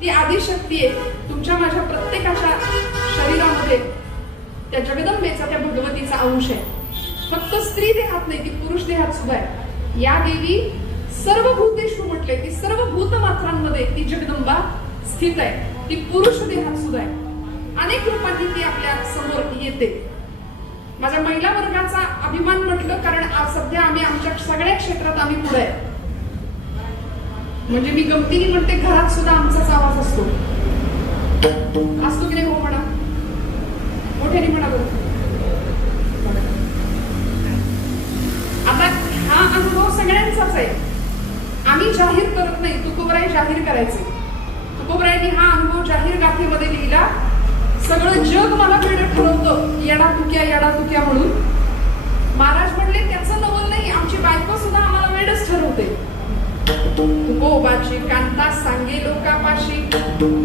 ती आदिशक्ती आहे तुमच्या माझ्या प्रत्येकाच्या शरीरामध्ये, त्या जगदंबेचा, त्या भगवतीचा अंश आहे. फक्त स्त्री देहात नाही, ती पुरुष देहात सुद्धा आहे. या देवी सर्व भूतेषु म्हटले, ती सर्व भूतमात्रांमध्ये ती जगदंबा स्थित आहे. ती पुरुष देहात सुद्धा आहे. अनेक रूपांनी ती आपल्या समोर येते. माझ्या महिला वर्गाचा अभिमान म्हटलं, कारण आज सध्या आम्ही आमच्या सगळ्या क्षेत्रात आम्ही पुढे आहे. म्हणजे मी गमतीने म्हणते, घरात सुद्धा आमचाच आवाज असतो की नाही? हो म्हणा, मोठ्याने म्हणा बरं. आता हा अनुभव सगळ्यांचाच आहे. आम्ही जाहीर करत नाही, तुकोबराय जाहीर करायचे. तुकोबरायांनी हा अनुभव जाहीर गाथेमध्ये लिहिला. सगळं जग मला वेड ठरवतं, येडा तुक्या म्हणून. महाराज म्हणले त्याचं नवल नाही, आमची बायको सुद्धा आम्हाला वेडच ठरवते. तुकोबाची कांता सांगे लोकापाशी,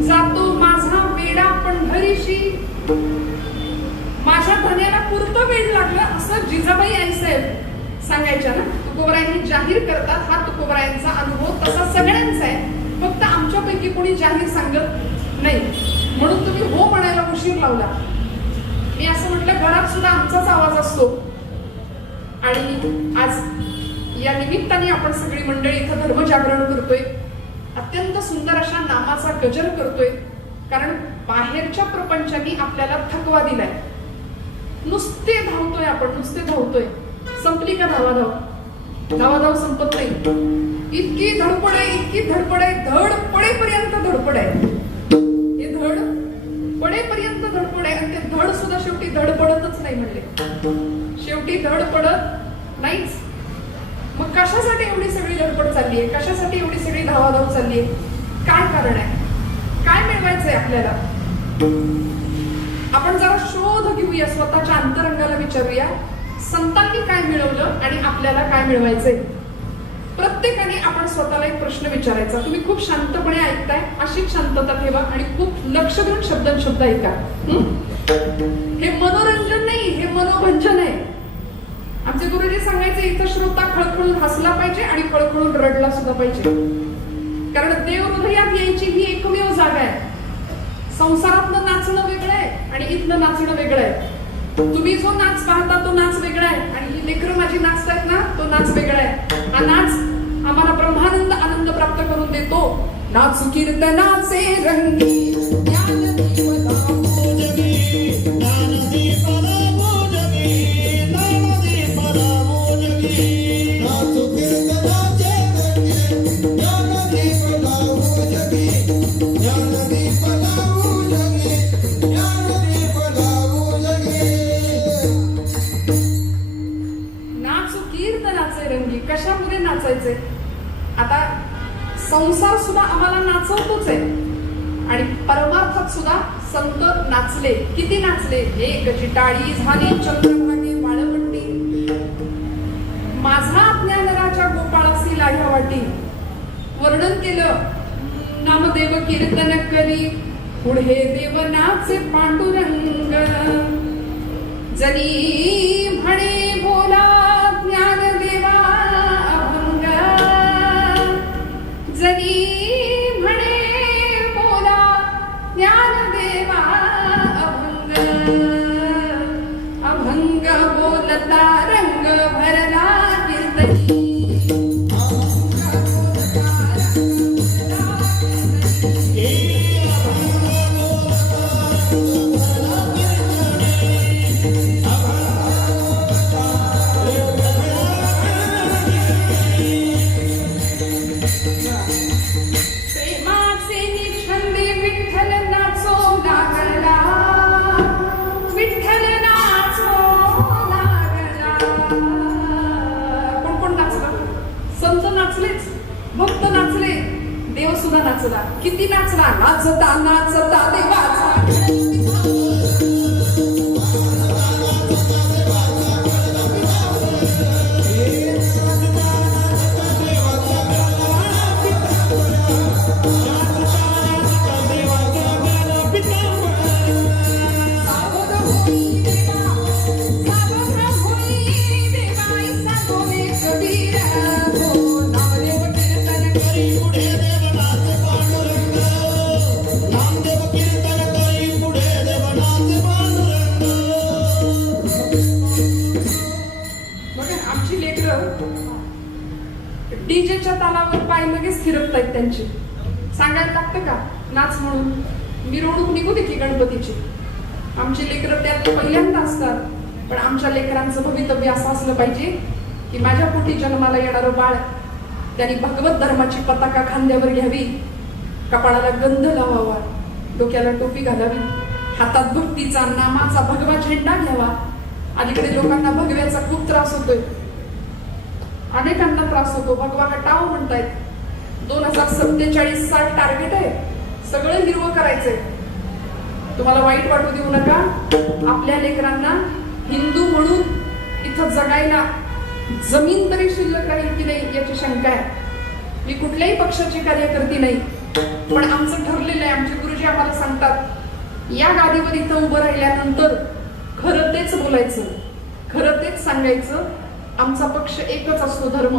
जातो माझा वेडा पंढरीशी. माझ्या धन्याला पुरतं वेड लागलं असं जिजाबाई आईसाहेब सांगायच्या ना. तुकोबरायांनी जाहीर करतात. हा तुकोबरायांचा अनुभव तसा सगळ्यांचा आहे, फक्त आमच्यापैकी कोणी जाहीर सांगत नाही, म्हणून तुम्ही हो म्हणायला उशीर लावला. मी असं म्हटलं, घरात सुद्धा आमचाच आवाज असतो. आणि आज या निमित्ताने आपण सगळी मंडळी इथं धर्मजागरण करतोय. अत्यंत सुंदर अशा नामाचा गजर करतोय, कारण बाहेरच्या प्रपंचाने आपल्याला थकवा दिलाय. नुसते धावतोय आपण, नुसते धावतोय. संपली का धावाधाव संपत नाही. इतकी धडपड आहे, इतकी धडपड आहे, धड पडेपर्यंत धडपड आहे. हे धड पडेपर्यंत धडपड आहे. आणि ते धड सुद्धा शेवटी धड पडतच नाही म्हणले. शेवटी धड पडत नाहीच. मग कशासाठी एवढी सगळी धडपड चालली आहे? कशासाठी एवढी सगळी धावाधाव चालली आहे? काय कारण आहे? काय मिळवायचंय आपल्याला? आपण जरा शोध घेऊया, स्वतःच्या अंतरंगाला विचारूया, संतांनी काय मिळवलं आणि आपल्याला काय मिळवायचंय. प्रत्येकाने आपण स्वतःला एक प्रश्न विचारायचा. तुम्ही खूप शांतपणे ऐकताय, अशीच शांतता ठेवा आणि खूप लक्ष देऊन शब्द ऐका. हे मनोरंजन नाही, हे मनोभंजन आहे. आमचे गुरुजी सांगायचे, इथं श्रोता खळखळून हसला पाहिजे आणि खळखळून रडला सुद्धा पाहिजे. कारण देव हृदयात यायची ही एकमेव जागा आहे. संसारातलं नाचणं वेगळं आहे आणि इथलं नाचणं वेगळं आहे. तुम्ही जो नाच पाहता तो नाच वेगळा आहे आणि ही लेकरं माझी नाचतात ना, तो नाच वेगळा आहे. हा नाच आम्हाला ब्रह्मानंद आनंद प्राप्त करून देतो. नाचू कीर्तनाचे रंगी, कशामध्ये नाचायचे? आता संसार सुद्धा आम्हाला नाचवतोच आहे आणि परमार्थात सुद्धा संत नाचले. किती नाचले? एक चिटाळी झाली चंद्रभागे वाळवंटी, माझा ज्ञानराजा गोपाळासी लाह्या वाटी. वर्णन केलं, नामदेव कीर्तन करी, पुढे देव नाचे पांडुरंग. जनी म्हणे बोला ज्ञानदेवा अभंग, जनी म्हणे बोला ज्ञानदेवा अभंग. अभंग बोलता रंग भरला कीर्तनी. भक्त नाचले, देव सुद्धा नाचला. किती नाचला? नाचता नाचता देवाचा पुढे आमची लेकरं डीजेच्या तालावर पाय लगेच थिरकतायत त्यांची. सांगायला लागतं का नाच म्हणून? मिरवणूक निघू दे की गणपतीची. आमची लेकरं त्यात पहिल्यांदा असतात. पण आमच्या लेकरांचं भवितव्य असं असलं पाहिजे की माझ्या पोटी जन्माला येणारं बाळ त्यांनी भगवत धर्माची पताका खांद्यावर घ्यावी, कपाळाला गंध लावावा, डोक्याला टोपी घालावी, हातात भक्तीचा नामाचा भगवा झेंडा घ्यावा. अलीकडे लोकांना भगव्याचा खूप त्रास होतोय, अनेकांना त्रास होतो. भगवा हटाव म्हणतायत. 2047 टार्गेट आहे, सगळं हिरवं करायचंय. तुम्हाला वाईट वाटू देऊ नका. आपल्या लेकरांना हिंदू म्हणून इथं जगायला जमीन तरी शिल्लक राहील की नाही याची शंका आहे. मी कुठल्याही पक्षाची कार्यकर्ती नाही, पण आमचं ठरलेलं आहे. आमचे गुरुजी आम्हाला सांगतात या गादीवर इथं उभं राहिल्यानंतर खरं तेच बोलायचं, खरं तेच सांगायचं. आमचा पक्ष एकच असतो, धर्म.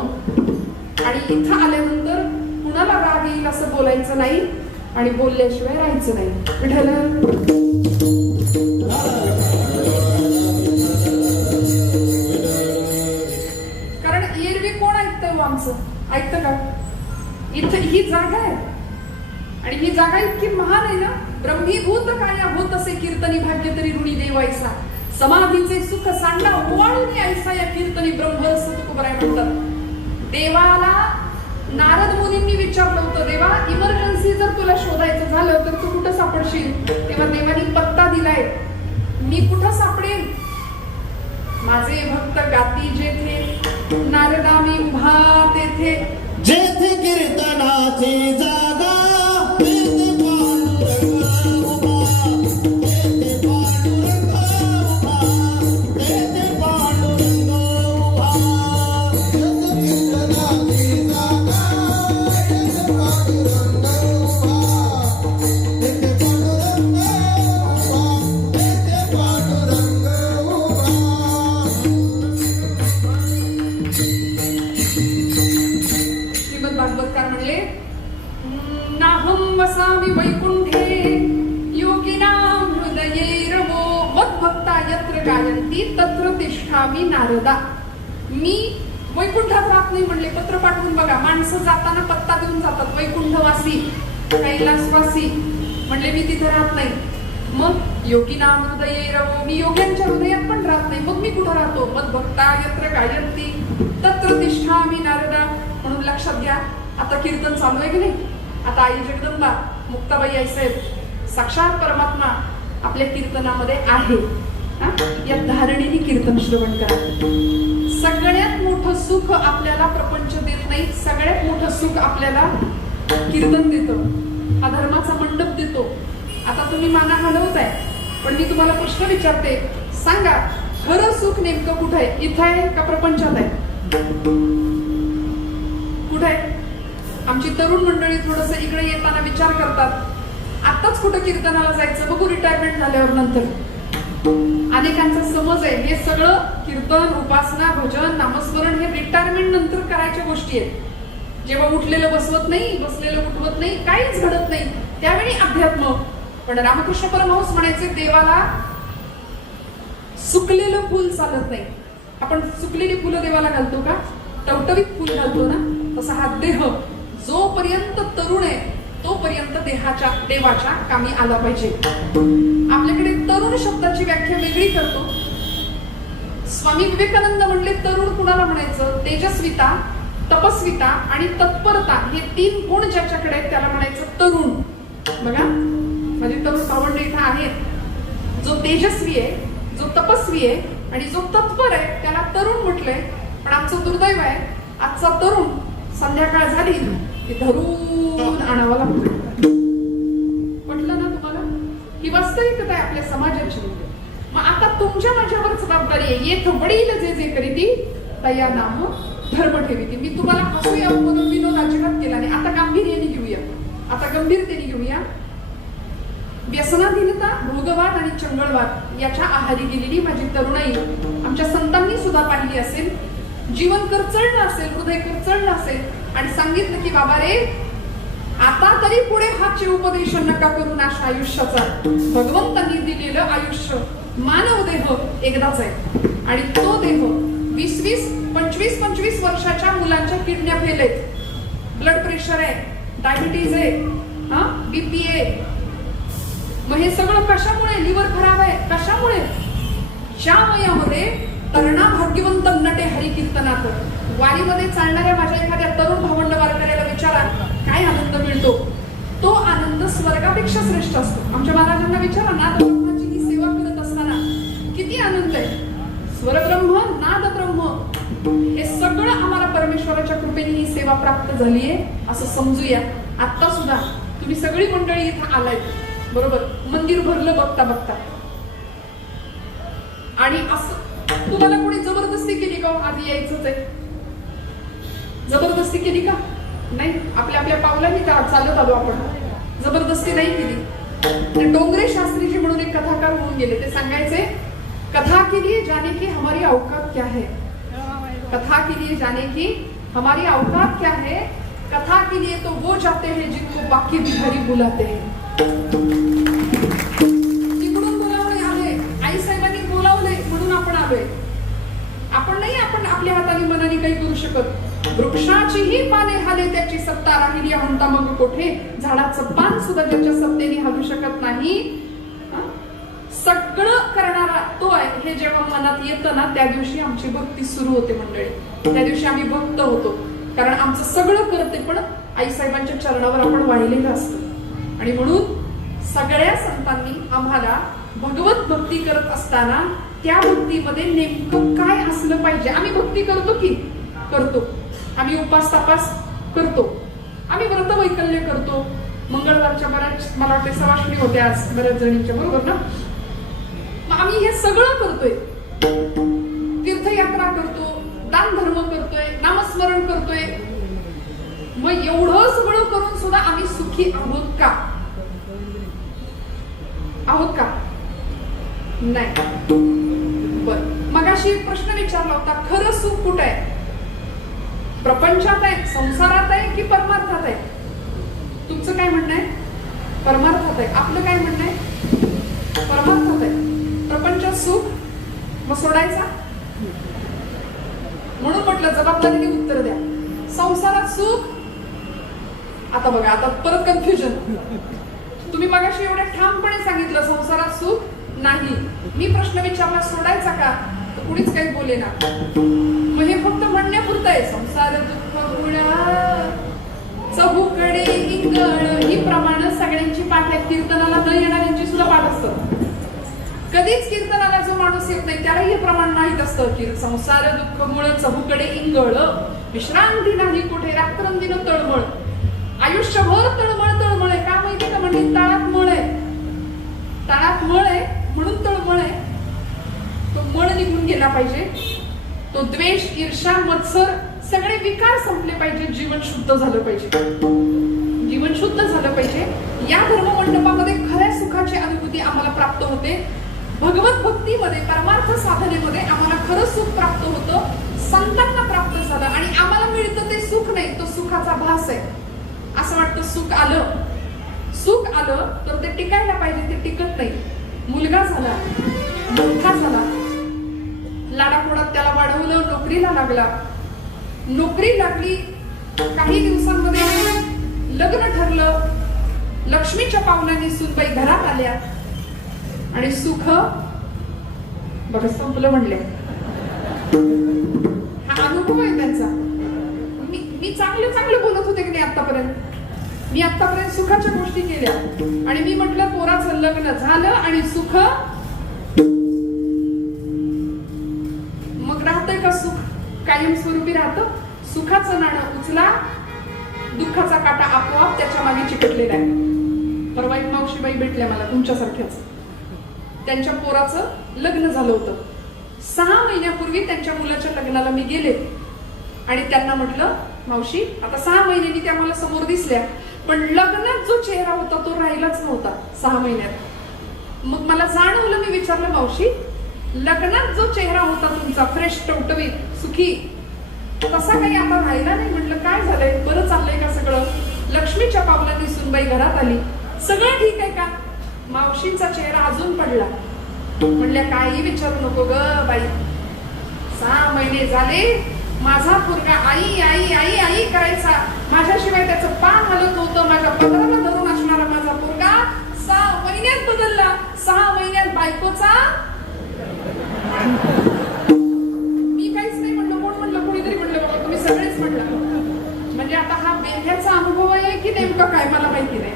आणि इथं आल्यानंतर कुणाला राग येईल असं बोलायचं नाही आणि बोलल्याशिवाय राहायचं नाही. विठ्ठल आमचं ऐकतं का? इथं ही जागा आहे आणि ही जागा इतकी महान आहे ना. ब्रह्मीभूत काया होत असे कीर्तनी भाग्य तरी ऋणी देवायसा, समाधीचे सुख सांडा ओवाळून ऐसा या कीर्तनी ब्रह्मरस तुकोबराय म्हणतात. देवाला नारद मुनींनी विचारलं होतं, देवा इमर्जन्सी जर तुला शोधायचं झालं तर तू कुठं सापडशील? तेव्हा देवानी पत्ता दिलाय, मी कुठं सापडेन? माझे भक्त गाती जेथे, नारदा मी उभा तेथे. जेथे कीर्तनाची जागा, तेथे पांडुरंग उभा, तेथे पांडुरंग उभा, तेथे पांडुरंग उभा. जेथे कीर्तनाची जागा, तेथे पांडुरंग उभा, तेथे पांडुरंग उभा, तेथे पांडुरंग उभा. भागवतकार म्हणले, नाहं वसामि वैकुंठे योगिनां हृदये रमो, मद्भक्ता यत्र गायन्ति तत्र तिष्ठामि नारदा. मी वैकुंठात राहत नाही म्हणले. पत्र पाठवून बघा, माणसं जाताना पत्ता देऊन जातात, वैकुंठवासी, कैलासवासी. म्हणले मी तिथे राहत नाही. मग योगिनां हृदये रमो, मी योग्यांच्या हृदयात पण राहत नाही. मग मी कुठं राहतो? मद्भक्ता यत्र गायन्ति तत्र तिष्ठामि नारदा. म्हणून लक्षात घ्या, आता कीर्तन चालू आहे की नाही? आता आई जगदंबा, मुक्ताबाई आई साहेब, साक्षात परमात्मा आपल्या कीर्तनामध्ये आहे. या धारणेने कीर्तन श्रवण करा. सगळ्यात मोठं सुख आपल्याला प्रपंच देत नाही, सगळ्यात मोठं सुख आपल्याला कीर्तन देतो, हा धर्माचा मंडप देतो. आता तुम्ही माना हलवताय, पण मी तुम्हाला प्रश्न विचारते, सांगा खरं सुख नेमकं कुठं आहे? इथं आहे का प्रपंचात आहे? कुठे आहे? आमची तरुण मंडळी थोडस इकडे येताना विचार करतात, आताच कुठं कीर्तनाला जायचं, बघू रिटायरमेंट झाल्यावर नंतर. अनेकांचा समज आहे हे सगळं कीर्तन, उपासना, भजन, नामस्मरण हे रिटायरमेंट नंतर करायच्या गोष्टी आहेत. जेव्हा उठलेलं बसवत नाही, बसलेलं उठवत नाही, काहीच घडत नाही, त्यावेळी अध्यात्म. पण रामकृष्ण परमहंस म्हणायचे, देवाला सुकलेलं फुल चालत नाही. आपण सुकलेली फुलं देवाला घालतो का? टवटवीत फुल घालतो ना, तसा हा देह जोपर्यंत तरुण आहे तोपर्यंत देवाच्या कामी आला पाहिजे. आपल्याकडे तरुण शब्दाची व्याख्या वेगळी करतो. स्वामी विवेकानंद म्हणले, तरुण कुणाला म्हणायचं? तेजस्विता, तपस्विता आणि तत्परता हे 3 गुण ज्याच्याकडे आहेत त्याला म्हणायचं तरुण. बघा, माझे तरुण भावंड इथं आहेत. जो तेजस्वी आहे, जो तपस्वी आहे आणि जो तत्पर आहे त्याला तरुण म्हटलंय. पण आमचं दुर्दैव आहे, आजचा तरुण संध्याकाळ झाली की धरून आणावं लागतं. म्हटलं ना तुम्हाला, ही वास्तविकता आहे आपल्या समाजाची. मग आता तुमच्या माझ्यावर जबाबदारी आहे, येथ वडील जे जे करीती तया नाम धर्म ठेवीती. मी तुम्हाला हसूया म्हणून विनोद अजिबात केला नाही. आता गांभीर्याने घेऊया, आता गंभीरतेने घेऊया. व्यसनाधीनता, भोगवाद आणि चंगळवाद याच्या आहारी गेलेली माझी तरुणाई आमच्या संतांनी सुद्धा पाहिली असेल. जीवन करचळलं असेल, हृदय करचळलं असेल आणि सांगितलं की बाबा रे, आता तरी पुढे हा चिरोपदेश नका करू नाश आयुष्याचा. भगवंतांनी दिलेलं आयुष्य, मानव देह एकदाच आहे आणि तो देह 25 वर्षाच्या मुलांच्या किडन्या फेल आहेत, ब्लड प्रेशर आहे, डायबिटीज आहे, बीपी आहे. मग हे सगळं कशामुळे? लिव्हर खराब आहे. कशामुळे? ज्या वयामध्ये तरणा भाग्यवंत नटे हरिकीर्तनात वारीमध्ये चालणाऱ्या माझ्या एखाद्या तरुण भावंड वारकऱ्याला विचारा काय आनंद मिळतो, तो आनंद स्वर्गापेक्षा श्रेष्ठ असतो. आमच्या महाराजांना विचारा नाद ब्रह्माची ही सेवा करत असताना किती आनंद आहे. स्वरब्रह्म, नाद ब्रह्म, हे सगळं आम्हाला परमेश्वराच्या कृपेने ही सेवा प्राप्त झालीये असं समजूया. आता सुद्धा तुम्ही सगळी मंडळी इथं आलाय, बरोबर, मंदिर भरलं बघता बघता. आणि असं तुम्हाला कोणी जबरदस्ती केली का आधी यायचंच आहे? जबरदस्ती केली का? नाही, आपल्या आपल्या पावलांनी चालत आलो आपण, जबरदस्ती नाही केली. डोंगरे शास्त्रीजी म्हणून एक कथाकार होऊन गेले, ते सांगायचे कथा के लिए जाने की हमारी औकात क्या है, कथा के लिए जाने की हमारी औकात क्या है, कथा के लिए तो वो जाते हैं जिनको बाकी बिहारी बुलाते हैं. तिकडून बोलावले आले, आई साहेबांनी बोलावले म्हणून आपण आलोय. आपण नाही, आपण आपल्या हाताने मनाने काही करू शकत. वृक्षाचीही पाने हाले त्याची सत्ता राहिली म्हणता मग कोठे, झाडाचं पान सुद्धा त्याच्या सत्तेने हलू शकत नाही. सगळं करणारा तो आहे हे जेव्हा मनात येतं ना, त्या दिवशी आमची भक्ती सुरू होते मंडळी. त्या दिवशी आम्ही भक्त होतो, कारण आमचं सगळं करते पण आईसाहेबांच्या चरणावर आपण वाहिलेलं असतं. आणि म्हणून सगळ्या संतांनी आम्हाला भगवत भक्ती करत असताना त्या भक्तीमध्ये नेमकं काय असलं पाहिजे. आम्ही भक्ती करतो की करतो, आम्ही उपास तापास करतो, आम्ही व्रत वैकल्य करतो. मंगळवारच्या बऱ्याच मला वाटते सवाष्णी होत्या आज बऱ्याच जणींच्या, बरोबर ना. मग आम्ही हे सगळं करतोय, तीर्थयात्रा करतो, दान धर्म करतोय, नामस्मरण करतोय. मग एवढं सगळं करून सुद्धा आम्ही सुखी आहोत का? आहोत का? नाही. बर, मगाशी एक प्रश्न विचारला होता, खरं सुख कुठं आहे? प्रपंचात आहे, संसारात आहे की परमार्थात आहे? तुमचं काय म्हणणं आहे? परमार्थात आहे. आपलं काय म्हणणं आहे? परमार्थात आहे. प्रपंचात सुख मग सोडायचा, म्हणून म्हटलं जबाबदारीने उत्तर द्या. संसारात सुख, आता बघा, आता परत कन्फ्युजन. तुम्ही मगाशी एवढ्या ठामपणे सांगितलं संसारात सुख नाही. मी प्रश्न विचारला सोडायचा का, तर कुणीच काही बोले ना. मग हे फक्त म्हणण्यापुरतं आहे. संसार दुःख गुळा चहूकडे इंगळ, ही प्रमाण सगळ्यांची पाठ आहे. कीर्तनाला न येणाऱ्यांची सुद्धा पाठ असतं. कधीच कीर्तनाला जो माणूस येत नाही त्याला हे प्रमाण माहित असतं की संसार दुःख मुळ चहूकडे इंगळ, विश्रांती नाही कुठे रात्रंदिन तळमळ. आयुष्यभर तळमळ तळमळ आहे. का माहिती का? म्हणजे तळात मळ आहे, तळात मळ आहे म्हणून तळमळ आहे. तो मळ निघून गेला पाहिजे. तो द्वेष, ईर्ष्या, मत्सर सगळे विकार संपले पाहिजे. जीवन शुद्ध झालं पाहिजे. जीवन शुद्ध झालं पाहिजे. या धर्म मंडपामध्ये खऱ्या सुखाची अनुभूती आम्हाला प्राप्त होते. भगवत भक्तीमध्ये, परमार्थ साधनेमध्ये आम्हाला खरं सुख प्राप्त होतं, संतांना प्राप्त झालं. आणि आम्हाला मिळतं ते सुख नाही, तो सुखाचा भास आहे. असं वाटतं सुख आलं तर ते टिकायला पाहिजे, ते टिकत नाही. मुलगा झाला, मोठा झाला, लाडाकोडात त्याला वाढवलं, नोकरीला लागला, नोकरी लागली, काही दिवसांमध्ये लग्न ठरलं, लक्ष्मीच्या पावलांनी सुनबाई घरात आल्या आणि सुख बघ संपलं म्हणले. हा अनुभव आहे त्यांचा. मी चांगलं बोलत होते की नाही आतापर्यंत. मी आतापर्यंत सुखाच्या गोष्टी केल्या आणि मी म्हटलं पोराचं लग्न झालं आणि सुख, मग राहतंय का सुख? कायमस्वरूपी राहतं. सुखाचं नाणं उचला, दुःखाचा काटा आपोआप त्याच्या मागे चिकटलेला आहे. परवा एक मावशीबाई भेटल्या मला, तुमच्यासारख्याच. त्यांच्या पोराचं लग्न झालं होतं. 6 महिन्यापूर्वी त्यांच्या मुलाच्या लग्नाला मी गेले आणि त्यांना म्हटलं मावशी, आता 6 महिन्यांनी त्या मला समोर दिसल्या, पण लग्नात जो चेहरा होता तो राहिलाच नव्हता 6 महिन्यात. मग मला जाणवलं, मी विचारलं मावशी, लग्नात जो चेहरा होता तुमचा फ्रेश, टवटवीत, सुखी, तसा काही आता राहिला नाही. म्हटलं काय झालंय, बरं चाललंय का सगळं? लक्ष्मीच्या पावलांनी सुनबाई घरात आली, सगळं ठीक आहे का? मावशींचा चेहरा अजून पडला. म्हणल्या काही विचारू नको ग बाई, 6 महिने झाले माझा पोरगा आई आई आई आई करायचा, माझ्याशिवाय त्याचं पान हलत नव्हतं. माझ्या पदराला धरून असणारा माझा पोरगा 6 महिन्यात बदलला. 6 महिन्यात बायकोचा. मी काहीच नाही म्हणलं, कोण म्हणलं? कोणीतरी म्हणलं बाबा, तुम्ही सगळेच म्हणलं. म्हणजे आता हा बेघ्याचा अनुभव आहे की नेमकं काय मला माहिती नाही.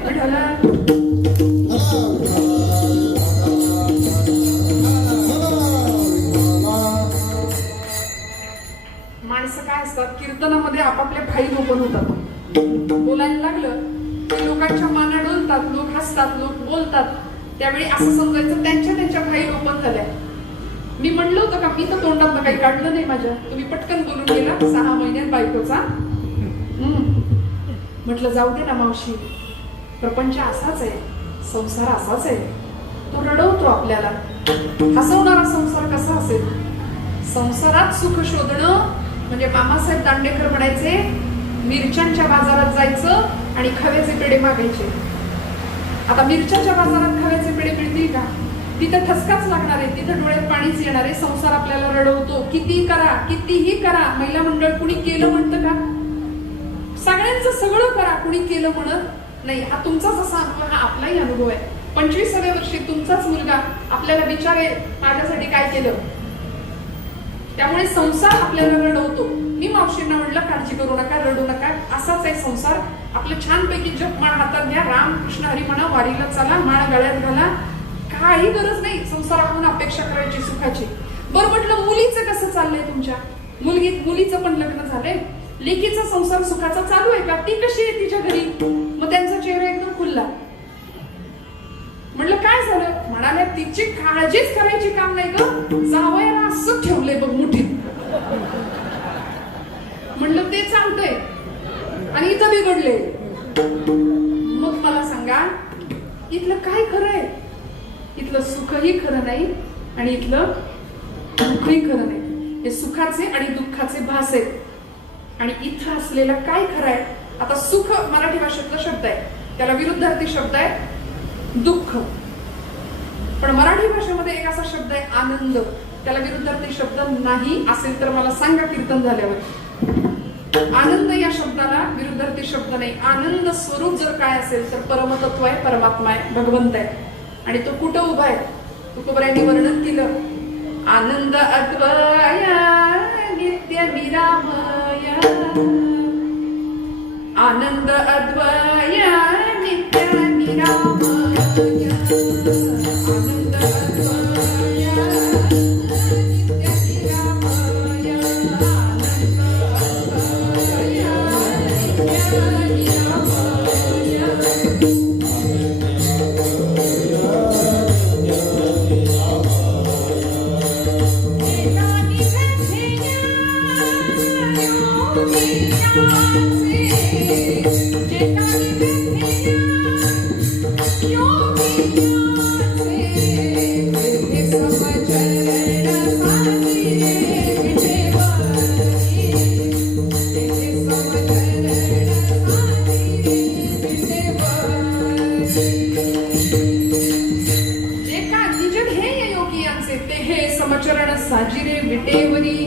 माणसं काय असतात, कीर्तनामध्ये आपापले फाईल ओपन होतात. बोलायला लागलं की लोकांच्या माना डोलतात, लोक हसतात, लोक बोलतात. त्यावेळी असं समजायचं त्यांच्या फाईल ओपन झाल्या. मी म्हणलं होतं का, मी तर तोंडात काही काढलं नाही माझ्या. तुम्ही पटकन बोलून गेला 6 महिन्यात बायकोचा. म्हटलं जाऊ दे ना मावशी, प्रपंच असाच आहे, संसार असाच आहे. तो रडवतो आपल्याला. हसवणारा संसार कसा असेल? संसारात सुख शोधणं म्हणजे मामासाहेब दांडेकर म्हणायचे, मिरच्यांच्या बाजारात जायचं आणि खव्याचे पेढे मागायचे. आता मिरच्याच्या बाजारात खव्याचे पेढे मिळतील का? तिथं ठसकाच लागणार आहे, तिथं डोळ्यात पाणीच येणार आहे. संसार आपल्याला रडवतो. किती करा, कितीही करा. महिला मंडळ कुणी केलं म्हणतं का? सगळ्यांचं सगळं करा, कुणी केलं म्हणत नाही. हा तुमचाच असा अनुभव, हा आपलाही अनुभव आहे. 25व्या वर्षी तुमचाच मुलगा आपल्याला विचारेल माझ्यासाठी काय केलं. त्यामुळे संसार आपल्याला रडवतो. मी मावशींना म्हटलं काळजी करू नका, रडू नका, असाच आहे संसार. आपलं छानपैकी जपमाळ हातात घ्या, राम कृष्ण हरी म्हणा, वारीला चला, माळ गळ्यात घाला. काही गरज नाही संसाराकडून अपेक्षा करायची सुखाची. बरं म्हटलं, मुलीचं कसं चाललंय तुमच्या? मुलीचं पण लग्न झालंय, लेकीचा संसार सुखाचा चालू आहे का? ती कशी आहे तिच्या घरी? मग त्यांचा चेहरा एकदम खुलला. म्हणलं काय झालं? म्हणाले तिची काळजीच करायची काम नाही ग, जावयाला असं ठेवलंय बघ मुठीत. म्हणलं ते चालतंय आणि इथं बिघडले. मग मला सांगा, इथलं काय खरंय? इथलं सुखही खरं नाही आणि इथलं दुःखही खरं नाही. हे सुखाचे आणि दुःखाचे भास आहेत. आणि इथं असलेलं काय खरं आहे? आता सुख मराठी भाषेतला शब्द आहे, त्याला विरुद्धार्थी शब्द आहे दुःख. पण मराठी भाषेमध्ये एक असा शब्द आहे आनंद, त्याला विरुद्धार्थी शब्द नाही. असेल तर मला सांगा कीर्तन झाल्यावर. आनंद या शब्दाला विरुद्धार्थी शब्द नाही. आनंद स्वरूप जर काय असेल तर परमतत्व आहे, परमात्मा आहे, भगवंत आहे. आणि तो कुठं उभा आहे? तुकोबरायांनी वर्णन केलं, आनंद अद्वय नित्य निरामय. आनंद अद्वय नित्य निरामय. आनंद अद्वय नित्य निरामय. आनंद अद्वय नित्य निरामय. समचरण साजिरे विटेवरी.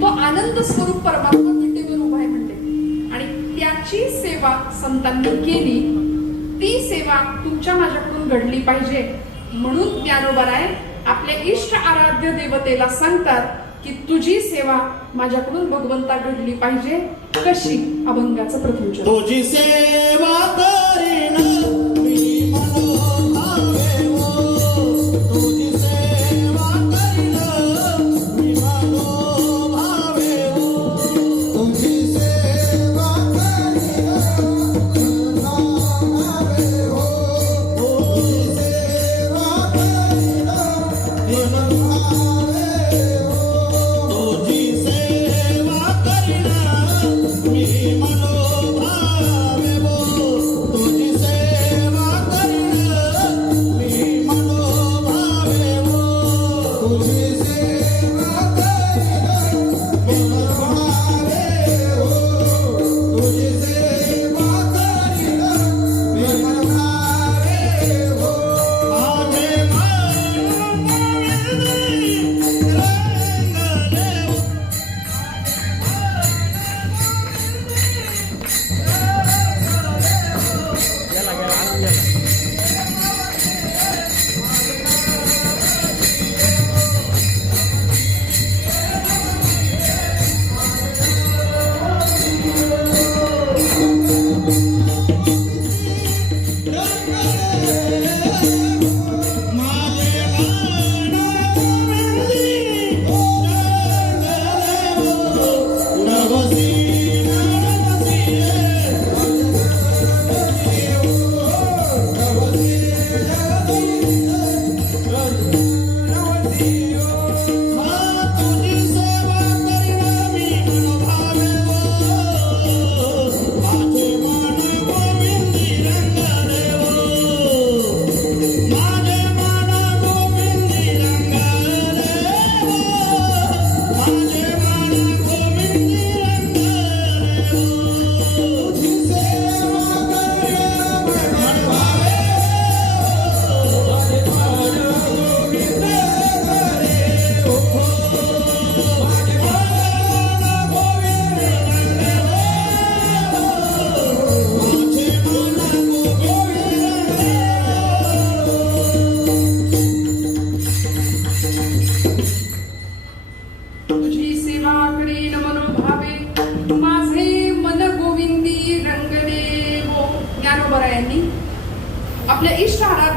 तो आनंद स्वरूप परमात्मा विटेवर उभा आहे म्हणते. आणि त्याची सेवा संतांनी केली, ती सेवा तुमच्या माझ्याकडून घडली पाहिजे. म्हणून ज्ञानोबाराय आपल्या इष्ट आराध्य देवतेला सांगतात की तुझी सेवा माझ्याकडून भगवंता घडली पाहिजे. कशी? अभंगाचं प्रत्युच्चार. तुझी सेवा करीन मी मनोभावे हो. तुझी सेवा करीन मी मनोभावे हो. तुझी सेवा करीन मनोभावे हो. तुझी सेवा करीन मनोभावे हो. तुझी सेवा करीन मी मनोभावे हो.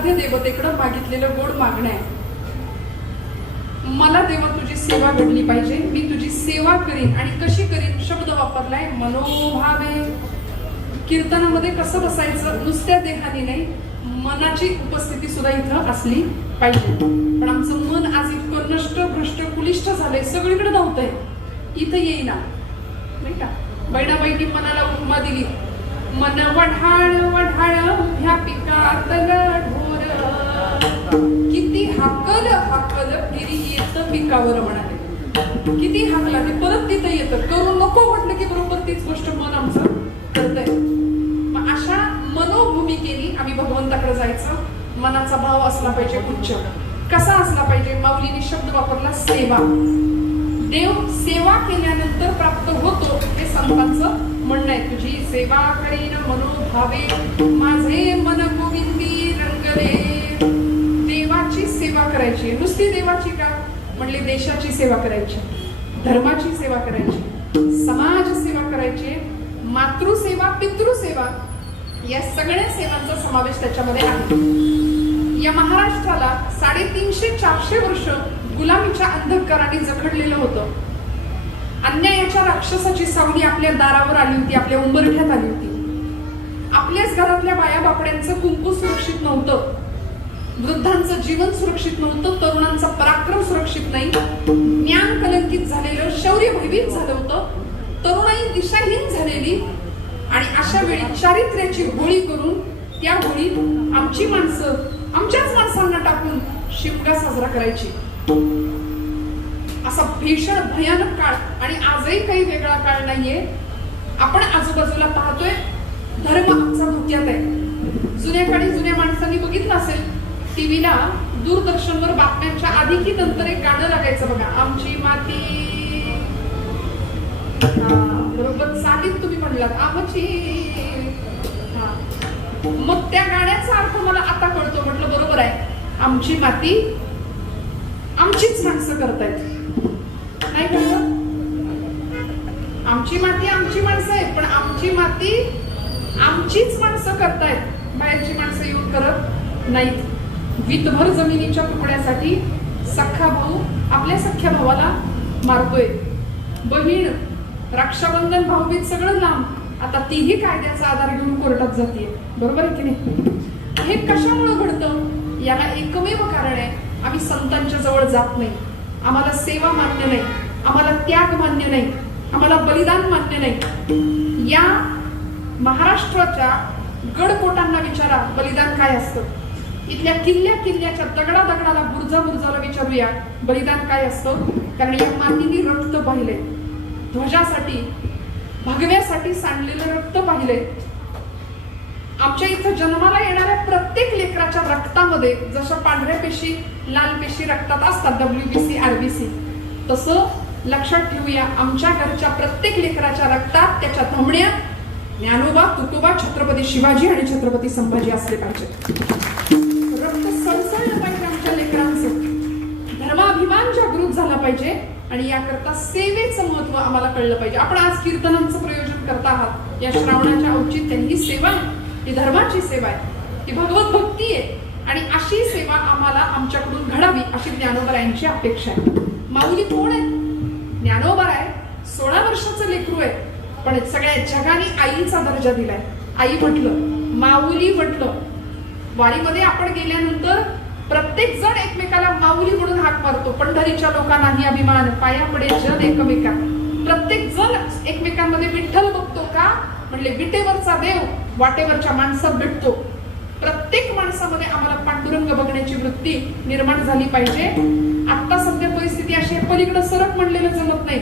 आराध्य देवतेकडं मागितलेलं गोड मागणं आहे. मला देवा तुझी सेवा घडली पाहिजे, मी तुझी सेवा करीन. आणि कशी करीन? शब्द वापरलाय मनोभावे. कीर्तनामध्ये कसं बसायचं? नुसत्या देहाने नाही, मनाची उपस्थिती सुद्धा इथं असली पाहिजे. पण आमचं मन आज इतकं नष्ट भ्रष्ट कुलिष्ठ झालंय, सगळीकडे धावतंय, इथं येईना नाही का? बहिणाबाईंनी मनाला उपमा दिली, मन वढाळ वढाळ ह्या पिकातलं ढोर. किती हाकल हाकल फिरी येत पिकावर म्हणाले. किती हाकला ते परत तिथं येतं. करू नको म्हटलं की बरोबर तीच गोष्ट मन आमचं करतंय. मग अशा मनोभूमिकेने आम्ही भगवंताकडे जायचं. मनाचा भाव असला पाहिजे उच्च. कसा असला पाहिजे? माऊलीने शब्द वापरला सेवा. देव सेवा केल्यानंतर प्राप्त होतो हे संतांचं म्हणणं आहे. तुझी सेवा करीन मनोभावे, माझे मन गोविंदी रंगले. देवाची सेवा करायची. नुसती देवाची का? म्हणले देशाची सेवा करायची, धर्माची सेवा करायची, समाज सेवा करायची, मातृसेवा, पितृसेवा, या सगळ्या सेवांचा समावेश त्याच्यामध्ये आहे. या महाराष्ट्राला 350-400 वर्ष गुलामीच्या अंधकाराने जखडलेलं होतं. अन्यायाच्या राक्षसाची सावली आपल्या दारावर आली होती, आपल्या उंबरठ्यात आली होती. आपल्याच घरातल्या बाया बापड्यांचं कुंकू सुरक्षित नव्हतं, वृद्धांचं जीवन सुरक्षित नव्हतं, तरुणांचा पराक्रम सुरक्षित नाही, ज्ञान कलंकित झालेलं, शौर्य भयभीत झालं होतं, तरुणाई दिशाहीन झालेली. आणि अशा वेळी चारित्र्याची होळी करून त्या होळीत आमची माणसं आमच्याच माणसांना टाकून शिमगा साजरा करायची. असा भीषण भयानक काळ. आणि आजही काही वेगळा काळ नाहीये. आपण आजूबाजूला पाहतोय, धर्म आमचा धोक्यात आहे. जुन्या काळी जुन्या माणसांनी बघितलं असेल, टीव्हीला दूरदर्शनवर बातम्यांच्या आधी की नंतर एक गाणं लागायचं बघा, आमची माती. बरोबर सालीत तुम्ही म्हणलात, आमची. मग त्या गाण्याचा अर्थ मला आता कळतो. म्हटलं बरोबर आहे, आमची माती आमचीच माणसं करतायत. नाही कळलं? आमची माती आमची माणसं आहे, पण आमची माती आमचीच माणसं करतायत, बाहेरची माणसं येऊन करत नाहीत. वीतभर जमिनीच्या तुकड्यासाठी सख्खा भाऊ आपल्या सख्ख्या भावाला मारतोय. बहीण, रक्षाबंधन, भाऊबीज सगळं लांब. आता तीही कायद्याचा आधार घेऊन कोर्टात जाते. बरोबर आहे की नाही? हे कशामुळे घडतं? याला एकमेव कारण आहे, आम्ही संतांच्या जवळ जात नाही. आम्हाला सेवा मान्य नाही, आम्हाला त्याग मान्य नाही, आम्हाला बलिदान मान्य नाही. या महाराष्ट्राच्या गडकोटांना विचारा बलिदान काय असतं. इथल्या किल्ल्याच्या दगडाला बुर्जाला विचारूया बलिदान काय असतं. कारण या मातीने रक्त पाहिले, ध्वजासाठी भगव्यासाठी सांडलेलं रक्त पाहिले. आमच्या इथं जन्माला येणाऱ्या प्रत्येक लेकराच्या रक्तामध्ये जशा पांढऱ्या पेशी लाल पेशी रक्तात असतात, WBC RBC, तसं लक्षात ठेवूया, आमच्या घरच्या प्रत्येक लेकराच्या रक्तात, त्याच्या धमण्यात ज्ञानोबा, तुकोबा, छत्रपती शिवाजी आणि छत्रपती संभाजी असले पाहिजे. रक्त सळसळलं पाहिजे आमच्या लेकरांचं. धर्माभिमान जागृत झाला पाहिजे. आणि याकरता सेवेचं महत्व आम्हाला कळलं पाहिजे. आपण आज कीर्तनांचं प्रयोजन करत आहात. या श्रावणाच्या औचित्याने ही सेवा आहे, ही धर्माची सेवा आहे, ही भगवत भक्ती आहे. आणि अशी सेवा आम्हाला आमच्याकडून घडावी अशी ज्ञानोबरायांची अपेक्षा आहे. माऊली कोण आहे? ज्ञानोबराय 16 वर्षाचं लेकरू आहे, पण सगळ्या जगाने आईचा दर्जा दिलाय. आई म्हटलं, माऊली म्हटलं. वारीमध्ये आपण गेल्यानंतर प्रत्येक जण एकमेकाला माऊली म्हणून हाक मारतो. पंढरीच्या लोकांनाही अभिमान, पाया पडे जन एकमेका. प्रत्येक जण एकमेकांमध्ये विठ्ठल बघतो का? म्हणले विटेवरचा देव वाटेवरच्या माणसात भेटतो. प्रत्येक माणसामध्ये आम्हाला पांडुरंग बघण्याची वृत्ती निर्माण झाली पाहिजे. आता सध्या परिस्थिती अशी आहे, पलीकडे सरक म्हणलेलं जमत नाही.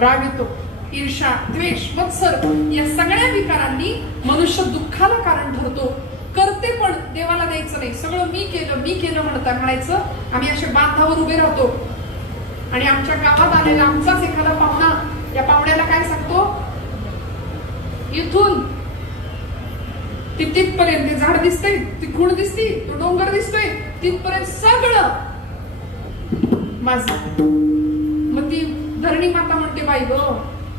राग येतो, ईर्षा, द्वेष, मत्सर या सगळ्या विकारांनी मनुष्य दुःखाला कारण ठरतो. करते पण देवाला द्यायचं नाही. सगळं मी केलं म्हणायचं. आम्ही असे बांधावर उभे राहतो. आणि आमच्या गावात आलेला आमचाच एखादा पाहुणा, या पाहुण्याला काय सांगतो, इथून तिथपर्यंत ते झाड दिसतंय, ती खूण दिसती, तो डोंगर दिसतोय, तिथपर्यंत सगळं माझं. मग ती धरणी माता म्हणते, बाई ग,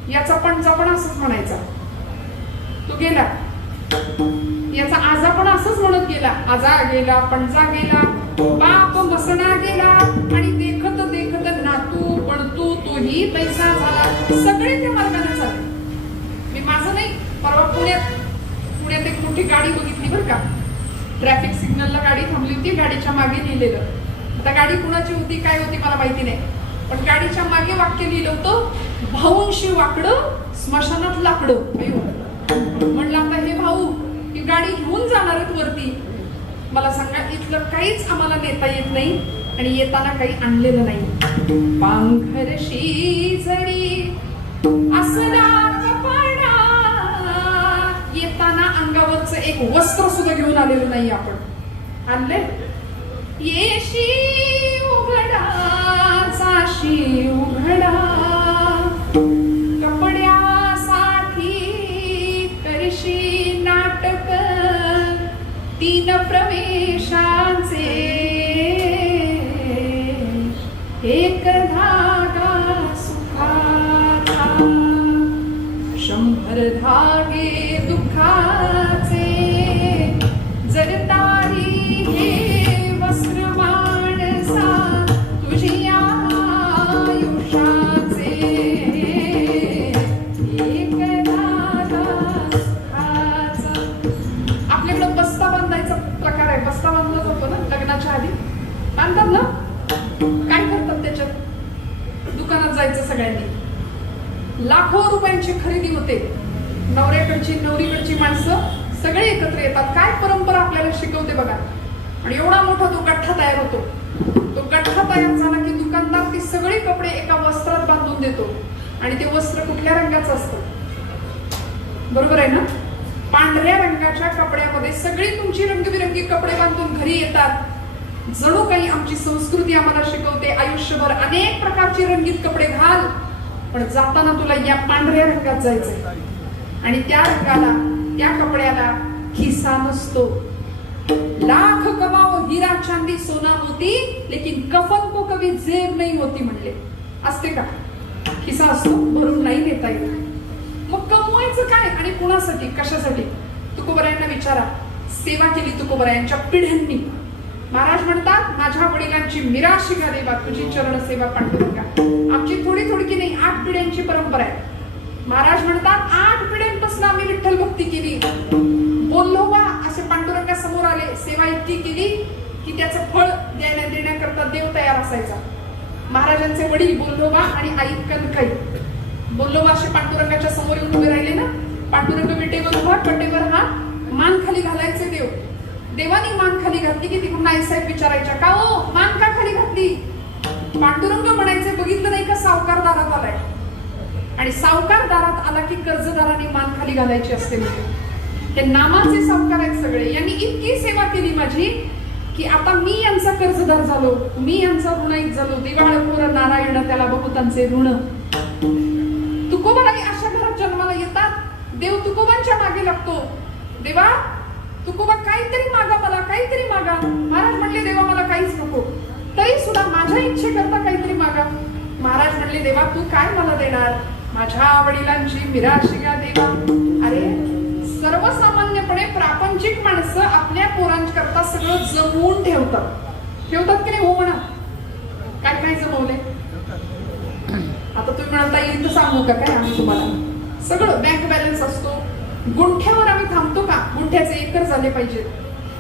याचा पण असंच म्हणायचा. तो गेला. याचा आजा पण असंच म्हणत गेला, आजा गेला पणजा गेला, बाप मसणा गेला, आणि देखत देखत नातू पण तूही पैसा झाला. सगळे त्या मार्गाने चालले. मी माझं नाही, परवा पुण्यात एक मोठी गाडी बघितली बरं का. ट्रॅफिक सिग्नलला गाडी थांबली होती, गाडीच्या मागे लिहिलेलं. आता गाडी कुणाची होती काय होती मला माहिती नाही, पण गाडीच्या मागे वाक्य लिहिलं होतं, भाऊंशी वाकडं स्मशानात लाकडं. म्हणलं आता हे भाऊ ही गाडी घेऊन जाणार आहेत वरती, मला सांगा इथलं काहीच आम्हाला नेता येत नाही आणि येताना काही आणलेलं नाही. पांघरशी जरी असला कपडा, येताना अंगावरचं एक वस्त्र सुद्धा घेऊन आलेलं नाही आपण. आणले येशी उघडा चाशी उघडा, कपड्यासाठी करशी नाटक, 3 प्रवेशांचे एक धागा सुखाचा, 100 धागे दुःखाचे, जर तारी हे वस्त्र माणसा तुझी आयुष्याचे, एक धागा सुखाचा. आपल्याकडं बस्ता बांधायचा प्रकार आहे. बस्ता बांधला जातो ना लग्नाच्या आधी, बांधतात ना. काय करतात त्याच्यात? दुकानात जायचं सगळ्यांनी, लाखो रुपयांची खरेदी होते. नवऱ्याकडची नवरीकडची माणसं सगळे एकत्र येतात. काय परंपरा आपल्याला शिकवते बघा. आणि एवढा मोठा तो गठ्ठा तयार होतो. तो गठ्ठा तयार झाला की दुकानदार ती सगळे कपडे एका वस्त्रात बांधून देतो. आणि ते वस्त्र कुठल्या रंगाचं असतं? बरोबर आहे ना? पांढऱ्या रंगाच्या कपड्यामध्ये सगळी तुमची रंगबिरंगी कपडे बांधून घरी येतात. जणू काही आमची संस्कृती आम्हाला शिकवते, आयुष्यभर अनेक प्रकारचे रंगीत कपडे घाल, पण जाताना तुला या पांढऱ्या रंगात जायचंय. आणि त्या रंगाला, त्या कपड्याला खिसा नसतो. लाख कमाओ हिरा चांदी सोना मोती, लेकिन कफन को कभी जेब नहीं होती म्हणले. असते का? खिसा असतो, भरून नाही देता येत. मग कमवायचं काय आणि कुणासाठी, कशासाठी? तुकोबरायांना विचारा. सेवा केली तुकोबरायांच्या पिढ्यांनी. महाराज म्हणतात, माझ्या वडिलांची मिराशी घ्या देवा, तुझी चरण सेवा पांडुरंगा. आमची थोडी थोडकी नाही, 8 पिढ्यांची परंपरा आहे. महाराज म्हणतात 8 पिढ्यांपासून आम्ही विठ्ठल भक्ती केली. बोललो बा असे पांडुरंगा समोर आले, सेवा इतकी केली की त्याचं फळ देण्याकरता देव तयार असायचा. महाराजांचे वडील बोल्लोबा आणि आई कनकाई, बोल्लोबा असे पांडुरंगाच्या समोर येऊन उभे राहिले ना. पांडुरंग विटेवर उभा, कटेवर हात, मान खाली घालायचे देव. देवानी मान खाली घातली की तिकडून आईसाहेब विचारायच्या, का हो मान का खाली घातली? पांडुरंग म्हणायचे, बघितलं नाही का सावकार दारात आलाय. आणि सावकार दारात आला की कर्जदारांनी मान खाली घालायची असते. हे नामाचे सावकार आहेत सगळे. यांनी इतकी सेवा केली माझी की आता मी यांचा कर्जदार झालो, मी यांचा ऋणईत झालो. दिवाळखोर नारायण त्याला बहुतांचे ऋण. तुकोबाई अशा घरात जन्माला येतात. देव तुकोबांच्या मागे लागतो. देवा तुकोबा काहीतरी मागा, मला काहीतरी मागा. महाराज म्हणले, देवा मला काहीच नको, तरी सुद्धा माझ्या इच्छेकरता काहीतरी मागा. महाराज म्हणले, देवा तू काय मला देणार? माझ्या वडिलांची मिराशिगा देवा. अरे सर्वसामान्यपणे प्रापंचिक माणसं आपल्या पोरांकरता सगळं जमवून ठेवतात की नाही? हो म्हणा. काय काय जमवले? आता तुम्ही म्हणता येईल तर सांगू का काय आम्ही तुम्हाला? सगळं बँक बॅलन्स असतो. गुंठ्यावर आम्ही थांबतो का? गुंठ्याचे एकर झाले पाहिजे.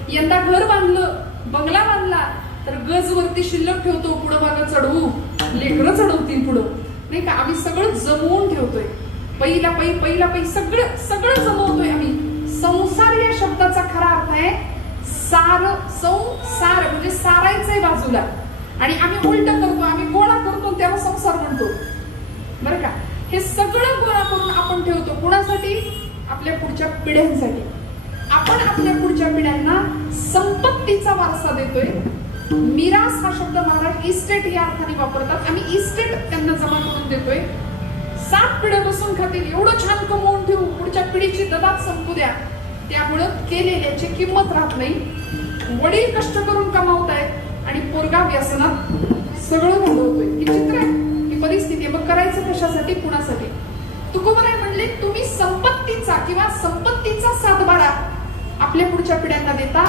यंदा घर बांधलं, बंगला बांधला तर गज वरती शिल्लक ठेवतो, पुढं मागं चढवू, लेकरं चढवतील पुढं, नाही का? आम्ही सगळं जमवून ठेवतोय. पहिला पै सगळं सगळं जमवतोय आम्ही. संसार या शब्दाचा खरा अर्थ आहे सार. संसार म्हणजे सारायचंय बाजूला, आणि आम्ही उलट करतो, आम्ही गोळा करतो, त्याला संसार म्हणतो. बरं का? हे सगळं गोळा करून आपण ठेवतो. कुणासाठी? आपल्या पुढच्या पिढ्यांसाठी. आपण आपल्या पुढच्या पिढ्यांना संपत्तीचा वारसा देतोय. मिरास हा शब्द महाराज इस्टेट या अर्थाने वापरतात. आम्ही इस्टेट त्यांना जमा करून देतोय. 7 पिढ्या बसून खातील, एवढं छान कमवून ठेवू, पुढच्या पिढीची ददात संपू द्या. त्यामुळं केलेल्याची किंमत राहत नाही. वडील कष्ट करून कमावतायत आणि पोरगा व्यसनात सगळं घालवतोय. ही चित्र आहे, ही परिस्थिती. मग करायचं कशासाठी? कुणासाठी? तुकोबराय म्हणले, तुम्ही संपत्तीचा किंवा संपत्तीचा सातबारा आपल्या पुढच्या पिढ्यांना देता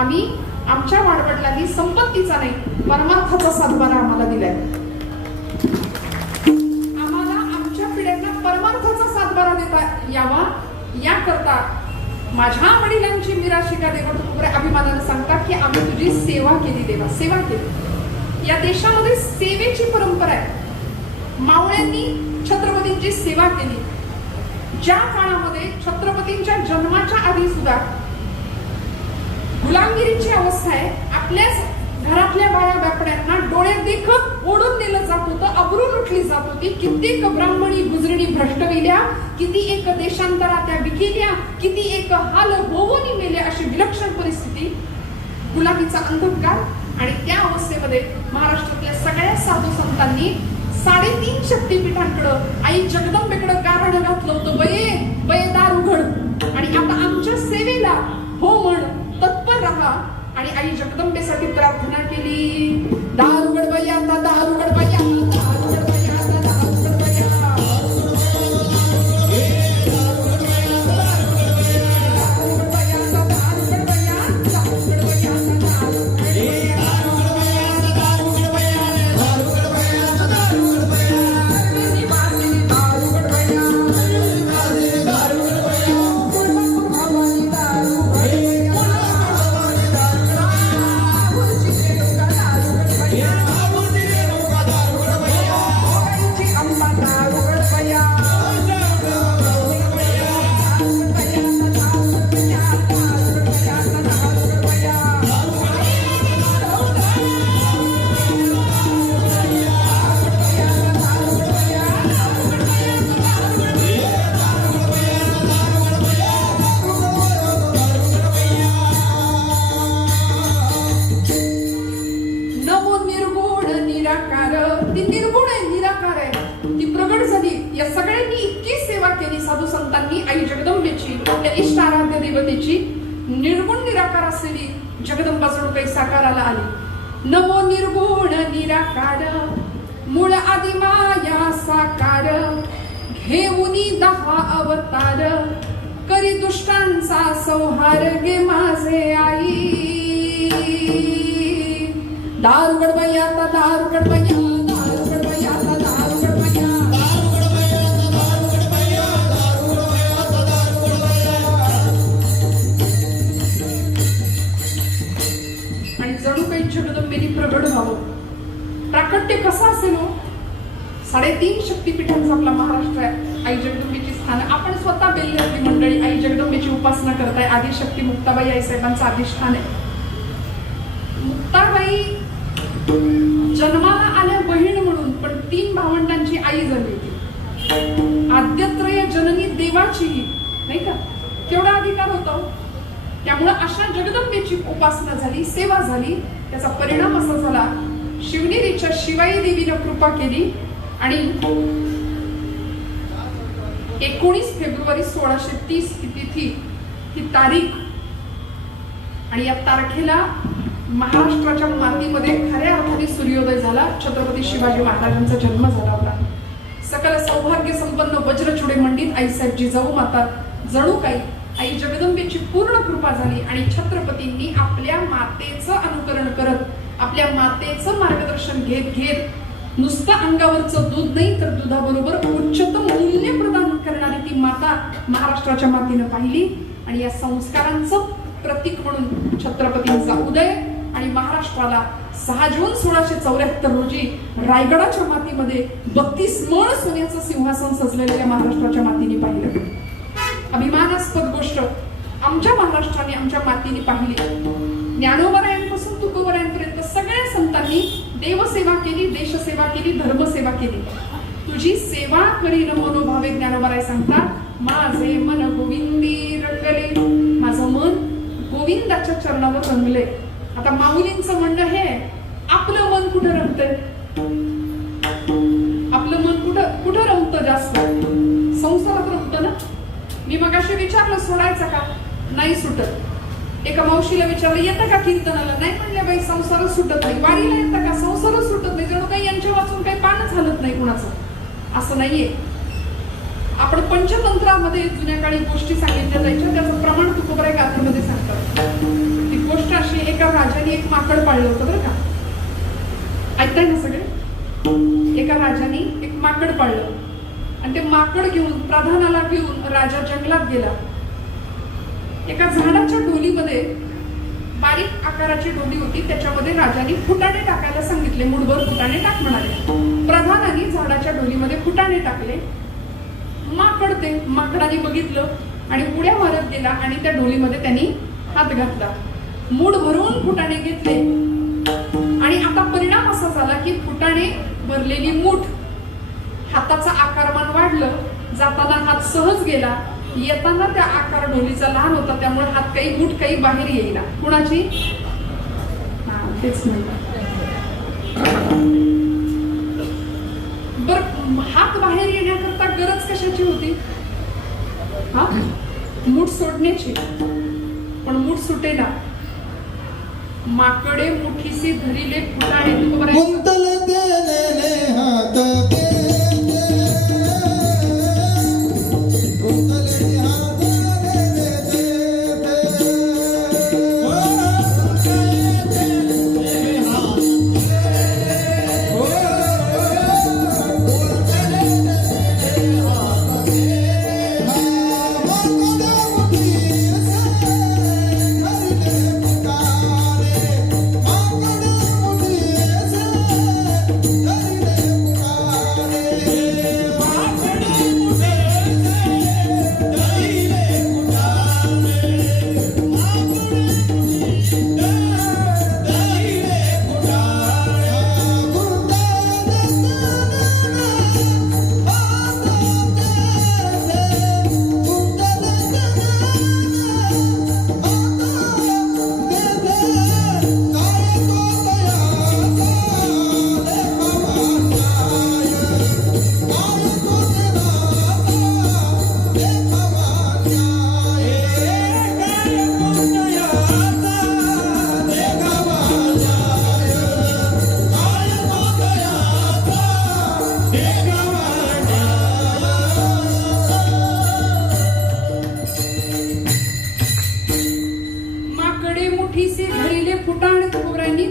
आम्ही आमच्या वाडवडिलांनी संपत्तीचा नाही परमार्थाचा सातबारा आम्हाला दिलाय. आम्हाला आमच्या पिढ्यांना परमार्थाचा सातबारा देता यावा याकरता माझ्या वडिलांची मिराशिका देवपुरे अभिमानाने सांगतात की आम्ही तुझी सेवा केली देवा, सेवा केली. या देशामध्ये सेवेची परंपरा आहे. मावळ्यांनी छत्रपतींची सेवा केली. ज्या काळामध्ये छत्रपतींच्या जन्माच्या आधी सुद्धा गुलामगिरीची अवस्था आहे, आपल्याच घरातल्या बाया बापड्यांना डोळ्यात देखत ओढून नेलं जात होतं, अब्रू लुटली जात होती. कित्येक ब्राह्मणी गुजरणी भ्रष्टविल्या, किती एक देशांतरा त्या विकेल्या, किती एक हाल होऊन मेले. अशी विलक्षण परिस्थिती, गुलामीचा अंधकार. आणि त्या अवस्थेमध्ये महाराष्ट्रातल्या सगळ्या साधू संतांनी 3.5 शक्तीपीठांकडं आई जगदंबेकडं गारण घातलं होतं. बये बये दार उघड आणि आता आमच्या सेवेला हो म्हण, तत्पर राहा. आणि आई जगदंबेसाठी प्रार्थना केली. दार उघड बया, आता दार उघड बया, दार उघड बया, आता दार उघड बया. साधू संतांनी आई जगदंबेची, आपल्या इष्ट आराध्य देवतेची निर्गुण निराकार असलेली जगदंबा जणू काही साकाराला आली. नमो निर्गुण निराकार मूळ आदि माया साकार, घेऊनी 10 अवतार, करी दुष्टांचा संहार गे माझे आई. दार उघड बया, आता दार उघड बया, दार उघड बया, आता दार उघड बया. जणू काही जगदंबेने प्रगट व्हावं. प्राकट्य कसं असेल हो? 3.5 शक्तीपीठांचा आपला महाराष्ट्र आहे. आई जगदंबेची स्थान आपण स्वतः बेल्लेली मंडळी आई जगदंबेची उपासना करताय. आदिशक्ती मुक्ताबाई आई साहेबांचं अधिष्ठान आहे. मुक्ताबाई जन्माला आल्या बहीण म्हणून, पण 3 भावंडांची आई झाली होती. आद्यत्रय जननी देवाचीही, नाही का? केवढा अधिकार होता. त्यामुळे अशा जगदंबेची उपासना झाली, सेवा झाली. त्याचा परिणाम असा झाला, शिवनेरीच्या शिवाई देवीनं कृपा केली आणि 19 फेब्रुवारी 1630 ही तिथी, ही तारीख, आणि या तारखेला महाराष्ट्राच्या मातीमध्ये खऱ्या अर्थाने सूर्योदय झाला. छत्रपती शिवाजी महाराजांचा जन्म झाला होता. सकल सौभाग्य संपन्न वज्रचुडे मंडित आईसाहेब जिजाऊ माता जणू काही आई जगदंबेची पूर्ण कृपा झाली आणि छत्रपतींनी आपल्या मातेचं अनुकरण करत, आपल्या मातेचं मार्गदर्शन घेत घेत नुसतं अंगावरचं दूध नाही तर दुधाबरोबर उच्चतम मूल्य प्रदान करणारी ती माता महाराष्ट्राच्या मातीनं पाहिली. आणि या संस्कारांचं प्रतीक म्हणून छत्रपतींचा उदय आणि महाराष्ट्राला 6 जून 1674 रोजी रायगडाच्या मातीमध्ये 32 मण सोन्याचं सिंहासन सजलेलं या महाराष्ट्राच्या मातीने पाहिलं. अभिमानास्पद गोष्ट आमच्या महाराष्ट्राने आमच्या मातीने पाहिली. ज्ञानोबरायांपासून तुकोबरायांपर्यंत सगळ्या संतांनी देवसेवा केली, देशसेवा केली, धर्मसेवा केली. तुझी सेवा करीन मनोभावे ज्ञानोबराय सांगतात. माझे मन गोविंदी रंगले, माझं मन गोविंदाच्या चरणावर रंगले. आता माऊलींचं म्हणणं हे, आपलं मन कुठं रंगतंय? आपलं मन कुठं रंगतं जास्त? संसारात रंगतं ना. मी मगाशी विचारलं सोडायचं का? नाही सुटत. एका मावशीला विचारलं येतं का कीर्तनाला? नाही म्हणल्या बाई, संसारच सुटत नाही. वारीला येतं का? संसारच सुटत नाही. जणू काही यांच्या वाचून काही पानच हलत नाही कुणाचं. असं नाहीये. आपण पंचतंत्रामध्ये जुन्या काळी गोष्टी सांगितल्या जायच्या, त्याचं प्रमाण तुकोबराय गाथेमध्ये सांगतात. ती गोष्ट अशी, एका राजाने एक माकड पाळलं होतं बरं का. ऐकताय ना सगळे? एका राजाने एक माकड पाळलं आणि ते माकड घेऊन, प्रधानाला घेऊन राजा जंगलात गेला. एका झाडाच्या ढोलीमध्ये, बारीक आकाराची ढोली होती, त्याच्यामध्ये राजाने फुटाणे टाकायला सांगितले. मुठभर फुटाणे टाक म्हणाले. प्रधानाने झाडाच्या ढोलीमध्ये फुटाणे टाकले. माकडाने बघितलं आणि उड्या मारत गेला आणि त्या ढोलीमध्ये त्यांनी हात घातला. मूठ भरून फुटाणे घेतले आणि आता परिणाम असा झाला की फुटाणे भरलेली मूठ, हाताचा आकारमान वाढलं, जाताना हात सहज गेला, येताना त्या आकार ढोलीचा लहान होता, त्यामुळे हात काही, मूठ काही बाहेर येईना. कुणाची? तेच म्हणतात. बर, हात बाहेर येण्याकरता गरज कशाची होती? हा, मूठ सोडण्याची. पण मूठ सुटेना. माकडे मुठीसी धरिले फुटाणे. कुंतल देने हात देते, कुंतल हात देते,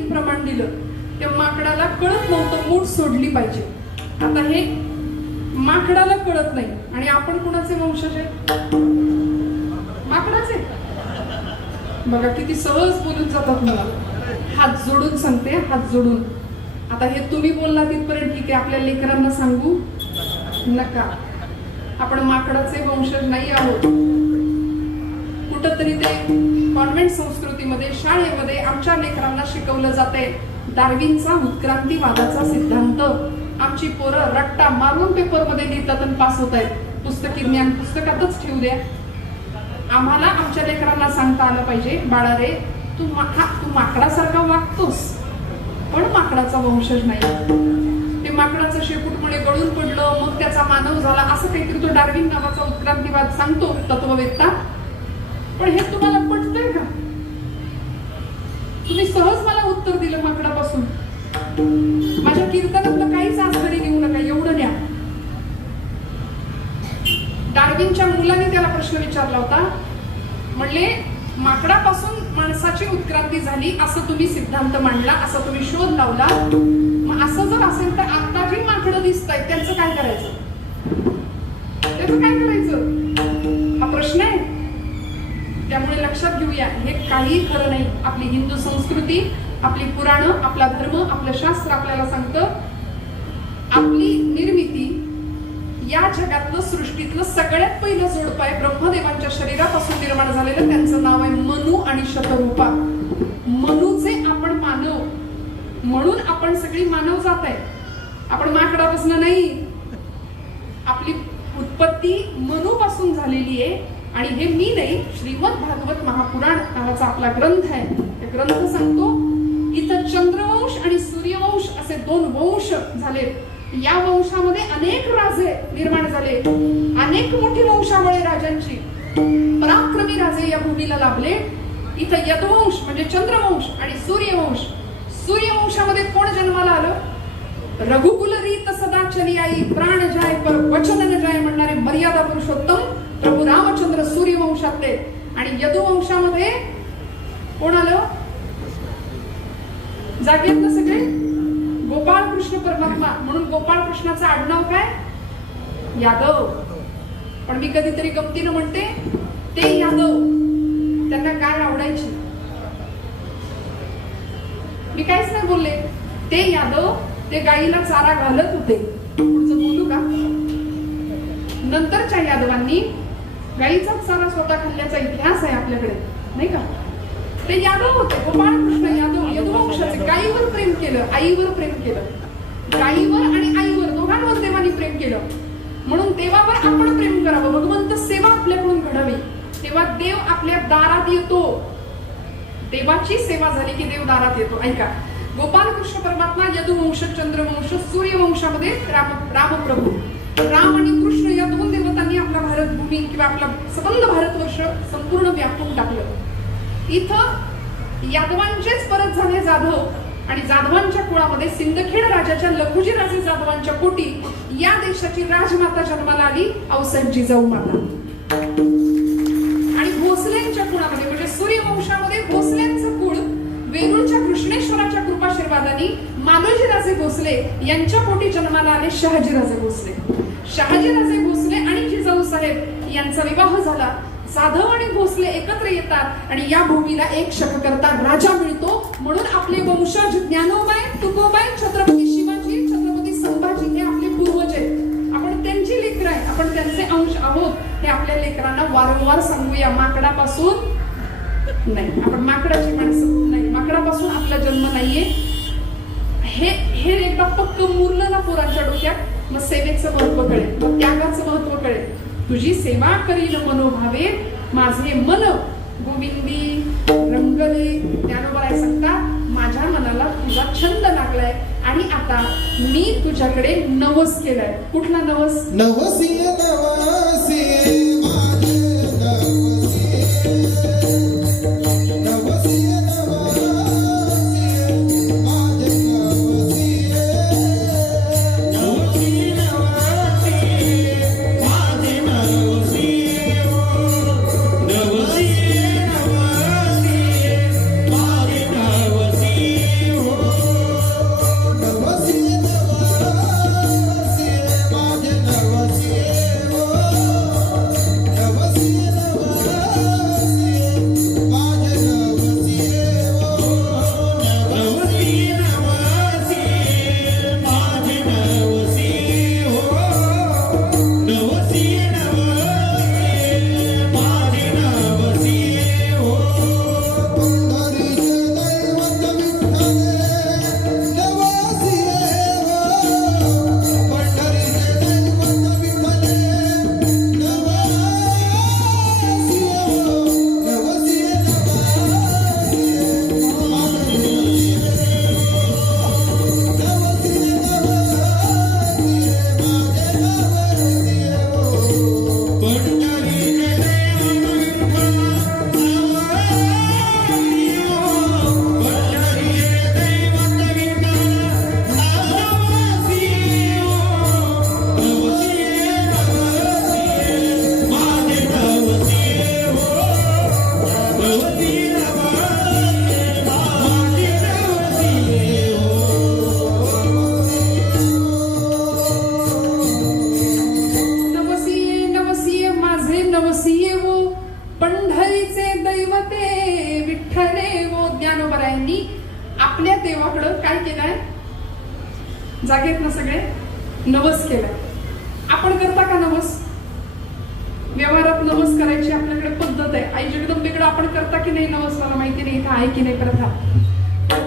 प्रमाण दिलं. त्या माकडाला कळत नव्हतं मूठ सोडली पाहिजे. आता हे माकडाला कळत नाही आणि आपण कुणाचे वंशज आहे? माकडाचे. बघा किती सहज बोलून जातात मला. हात जोडून सांगते, हात जोडून. आता हे तुम्ही बोलला तिथपर्यंत ठीक आहे, आपल्या लेकरांना सांगू नका. आपण माकडाचे वंशज नाही आहोत. कुठंतरी ते कॉन्व्हेंट संस्कृतीमध्ये, शाळेमध्ये आमच्या लेकरांना शिकवलं जाते डार्विनचा उत्क्रांतीवादाचा सिद्धांत. आमची पोरं रट्टा मारून पेपरमध्ये लिहितात आणि पास होत आहेत. पुस्तकी ज्ञान पुस्तकातच ठेवू द्या. आम्हाला आमच्या लेकरांना सांगता आलं पाहिजे, बाळा रे तू माकडासारखा वागतोस पण माकडाचा वंशज नाही. ते माकडाचं शेपूटमुळे गळून पडलं, मग त्याचा मानव झाला, असं काहीतरी तो डार्विन नावाचा उत्क्रांतीवाद सांगतो तत्ववेत्ता. पण हे तुम्हाला पटतंय का? तुम्ही सहज मला उत्तर दिलं माकडापासून. माझ्या कीर्तनातलं काहीच आसघडी घेऊ नका, एवढं न्या. डार्विनच्या मुलाने त्याला प्रश्न विचारला होता, म्हणले माकडापासून माणसाची उत्क्रांती झाली असं तुम्ही सिद्धांत मांडला, असं तुम्ही शोध लावला, मग असं जर असेल तर आता जी माकडं दिसतायत त्यांचं काय करायचं? त्याचं काय करायचं हा प्रश्न आहे. त्यामुळे लक्षात घेऊया, हे काही खरं नाही. आपली हिंदू संस्कृती, आपली पुराणं, आपला धर्म, आपलं शास्त्र आपल्याला सांगतं आपली निर्मिती, या जगातलं सृष्टीतलं सगळ्यात पहिलं जोडपं आहे ब्रह्मदेवांच्या शरीरापासून निर्माण झालेलं. त्यांचं नाव आहे मनू आणि शतरूपा. मनूचे आपण मानव, म्हणून आपण सगळी मानव जात आहे. आपण माकडापासून नाही. आपली उत्पत्ती मनूपासून झालेली आहे. आणि हे मी नाही, श्रीमद भागवत महापुराण नावाचा आपला ग्रंथ आहे. ते ग्रंथ सांगतो इथं चंद्रवंश आणि सूर्यवंश असे दोन वंश झाले. या वंशामध्ये अनेक राजे निर्माण झाले, अनेक मोठी वंशावळे राजांची, पराक्रमी राजे या भूमीला लाभले. इथं यदुवंश म्हणजे चंद्रवंश आणि सूर्यवंश. सूर्यवंशामध्ये कोण जन्माला आलं? रघुकुल रीत सदा चली आई, प्राण जाय पर वचन न जाय म्हणणारे मर्यादा पुरुषोत्तम प्रभू रामचंद्र सूर्यवंशातले. आणि यदुवंशामध्ये कोण आलं? जागेत ना सगळे? गोपाळ कृष्ण परमात्मा. म्हणून गोपाळ कृष्णाचं आडनाव काय? यादव. पण मी कधीतरी गमतीनं म्हणते ते यादव. त्यांना गाय आवडायची. मी काहीच नाही बोलले. ते यादव ते गायीला चारा घालत होते. पुढचं बोलू का? नंतरच्या यादवांनी गायीचाच चारा स्वतः खाल्ल्याचा इतिहास आहे आपल्याकडे, नाही का? ते यादव होते. गोपाळ कृष्ण यादव यदुवंशाचे. गायीवर प्रेम केलं, आईवर प्रेम केलं. गायीवर आणि आईवर दोघांवर देवानी प्रेम केलं. म्हणून देवावर आपण प्रेम करावं. भगवंत सेवा आपल्याकडून घडावी, तेव्हा देव आपल्या दारात येतो. देवाची सेवा झाली की देव दारात येतो. ऐका, गोपाल कृष्ण परमात्मा यदुवंश, चंद्रवंश, सूर्यवंशामध्ये रामप्रभू. राम आणि कृष्ण या दोन देवतांनी आपला भारत भूमी किंवा आपला सबंध भारतवर्ष संपूर्ण व्यापून टाकलं. इथं यादवांचेच परत झाले जाधव. आणि जाधवांच्या कुळामध्ये सिंदखेड राजाच्या लखुजी राजे जाधवांच्या पोटी या देशाची राजमाता जन्माला आली, औसत जिजाऊ माता. आणि भोसलेंच्या कुळामध्ये म्हणजे सूर्यवंशामध्ये भोसलेंचं कुळ वेरूळच्या कृष्णेश्वराच्या कृपाशीर्वादाने मालोजी राजे भोसले यांच्या पोटी जन्माला आले शहाजीराजे भोसले. शहाजीराजे भोसले आणि जिजाऊ साहेब यांचा विवाह झाला. जाधव आणि भोसले एकत्र येतात आणि या भूमीला एक शककर्ता राजा मिळतो. म्हणून आपले वंशज ज्ञानोबाई, तुकोबाई, छत्रपती शिवाजी, छत्रपती संभाजी हे आपले पूर्वज आहेत. आपण त्यांची लेकरं आहे, आपण त्यांचे अंश आहोत. हे आपल्या लेकरांना वारंवार सांगूया. माकडापासून नाही, आपण माकडाची माणसं नाही. माकडापासून आपला जन्म नाहीये. हे एकदा पक्क मुरलं ना पोरांच्या डोक्यात, मग सेवेचं महत्व कळेल, मग त्यागाचं महत्व कळेल. तुझी सेवा करील मनोभावे, माझे मन गोविंदी रंगले. ज्ञानोबा सांगतात, माझ्या मनाला तुझा छंद लागलाय आणि आता मी तुझ्याकडे नवस केलाय. कुठला नवस? नवसी नवसी माझे नवसी, नवसी नवसी माझे नवसी, नवसी नवसी माझे नवसी, नवसी नवसी माझे नवसी, नवसी नवसी माझे नवसी, नवसी नवसी माझे नवसी, नवसी नवसी माझे नवसी, नवसी नवसी माझे नवसी. पंढरीचे दैवत विठ्ठल नवसी, पंढरीचे दैवत विठ्ठल नवसी, नवसी नवसीये नवसीये माझे नवसीये वो, पंढरीचे दैवते विठ्ठले वो. ज्ञानोबरायांनी आपल्या देवाकडं काय केलंय? जागेत ना सगळे? नवस केलाय. आपण करता का नवस? व्यवहारात नवस करायची आपल्याकडे पद्धत आहे. आई जगदंबेकडे आपण करता की नाही नवस? मला माहिती नाही इथं आहे की नाही प्रथा.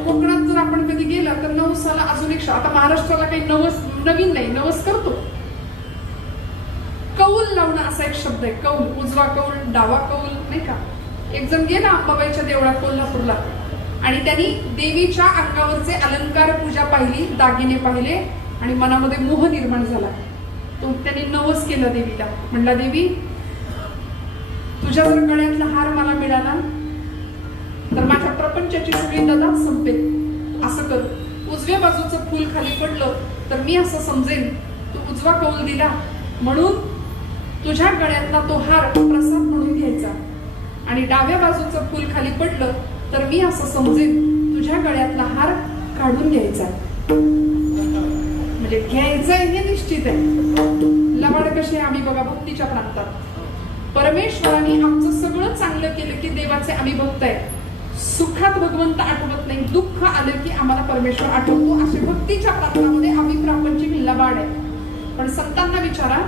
कोकणात जर आपण कधी गेला तर नवसाला अजून एक आता महाराष्ट्राला काही नवस नवीन नाही, नवस करतो. कौल लावणं असा एक शब्द आहे. कौल, उजवा कौल, डावा कौल, नाही का? एक जण गेला अंबाबाईच्या देवळात कोल्हापूरला आणि त्यांनी देवीच्या अंगावरचे अलंकार पूजा पाहिली, दागिने पाहिले आणि मनामध्ये मोह निर्माण झाला. तो त्यांनी नवस केला देवीला. म्हणला, देवी तुझ्या जर गळ्यातला हार मला मिळाला तर माझ्या प्रपंचाची सगळी ददा संपेल. असं कर. उजव्या बाजूचं फूल खाली पडलं तर मी असं समजेन तू उजवा कौल दिला, म्हणून तुझ्या गळ्यातला तो हार प्रसाद म्हणून घ्यायचा. आणि डाव्या बाजूचं फूल खाली पडलं तर मी असं समजेन तुझ्या गळ्यातला हार काढून घ्यायचा. म्हणजे घ्यायचंय हे निश्चित आहे. लबाड कसे आम्ही बघा भक्तीच्या प्रांतात. परमेश्वराने आमचं सगळं चांगलं केलं की देवाचे आम्ही भक्त आहे. सुखात भगवंत आठवत नाही, दुःख आलं की आम्हाला परमेश्वर आठवतो. असे भक्तीच्या प्रांतामध्ये आम्ही प्रापंचिक लबाड आहे. पण संतांना विचारा,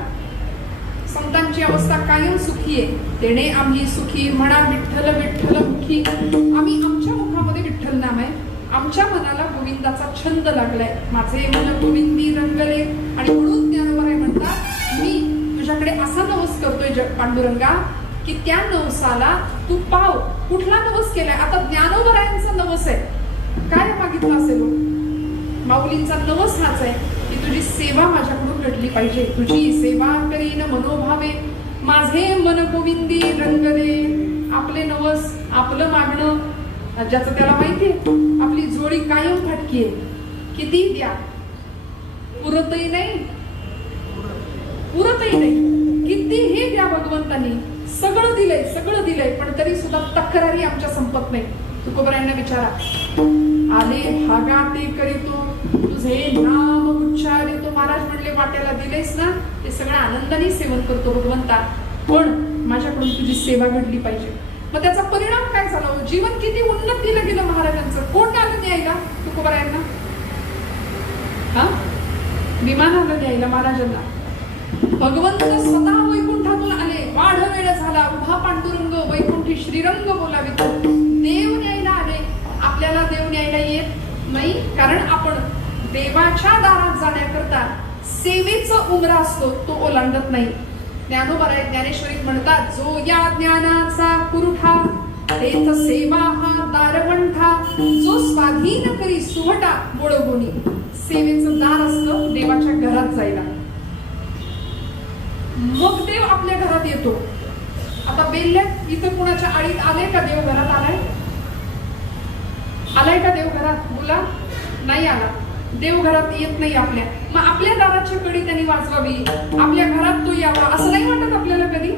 संतांची अवस्था कायम सुखी आहे. तेने आम्ही सुखी म्हणा विठ्ठल विठ्ठल मुखी. आम्ही आमच्या मुखामध्ये विठ्ठल नाम आहे, आमच्या मनाला गोविंदाचा छंद लागलाय. माझे मन गोविंदी रंगले. आणि म्हणून ज्ञानोबा म्हणतात मी तुझ्याकडे असा नवस करतोय पांडुरंगा की त्या नवसाला तू पाव. कुठला नवस केलाय? आता ज्ञानोबरायांचा नवस आहे. काय मागितलं असेल? माऊलींचा नवस हाच आहे की तुझी सेवा माझ्याकडून घडली पाहिजे. तुझी सेवा करीन मनोभावे, माझे मन गोविंदी रंगले. आपले नवस, आपलं मागणं ज्याचं त्याला माहितीये. आपली जोडी कायम फाटकी आहे. किती द्या पुरतही नाही, पुरतही नाही. कितीही द्या भगवंतानी, सगळं दिलंय, सगळं दिलंय, पण तरी सुद्धा तक्रारी आमच्या संपत नाही. तुकोबरायांना विचारा, आले भागा ते करीतो, तुझे नाम उच्चारितो. महाराज म्हणले वाट्याला दिलेस ना, ते सगळं आनंदाने सेवन करतो भगवंता, पण माझ्याकडून तुझी सेवा घडली पाहिजे. मग त्याचा परिणाम काय झाला? जीवन किती उन्नतीला गेलं महाराजांचं. कोण आलं न्यायला तुकोबरायांना? हा, विमान आलं न्यायला महाराजांना. भगवंत स्वतः वैकुंठातून आले. वाढ वेळ झाला, उभा पांडुरंग वैकुंठी श्रीरंग बोलावितो. देव न्यायला आले. आपल्याला देव न्यायला येत नाही, कारण आपण देवाच्या दारात जाण्याकरता सेवेचा उमरा असतो तो ओलांडत नाही. ज्ञानोबराय ज्ञानेश्वरीत म्हणतात, जो या ज्ञानाचा पुरठा तेच सेवा हा दारवंठा. जो स्वाधीन करी सुहटा बोळगुणी. सेवेचं दार असतं देवाच्या घरात जायला, मग देव आपल्या घरात येतो. आता बेल्ल्यात इथं कुणाच्या आळीत आले का देव घरात आलाय? आलाय का देव घरात? बोला, नाही आला. देव घरात येत नाही आपल्या. मग आपल्या दाराची कडी त्यांनी वाजवावी, आपल्या घरात तो यावा, असं नाही वाटत आपल्याला कधी?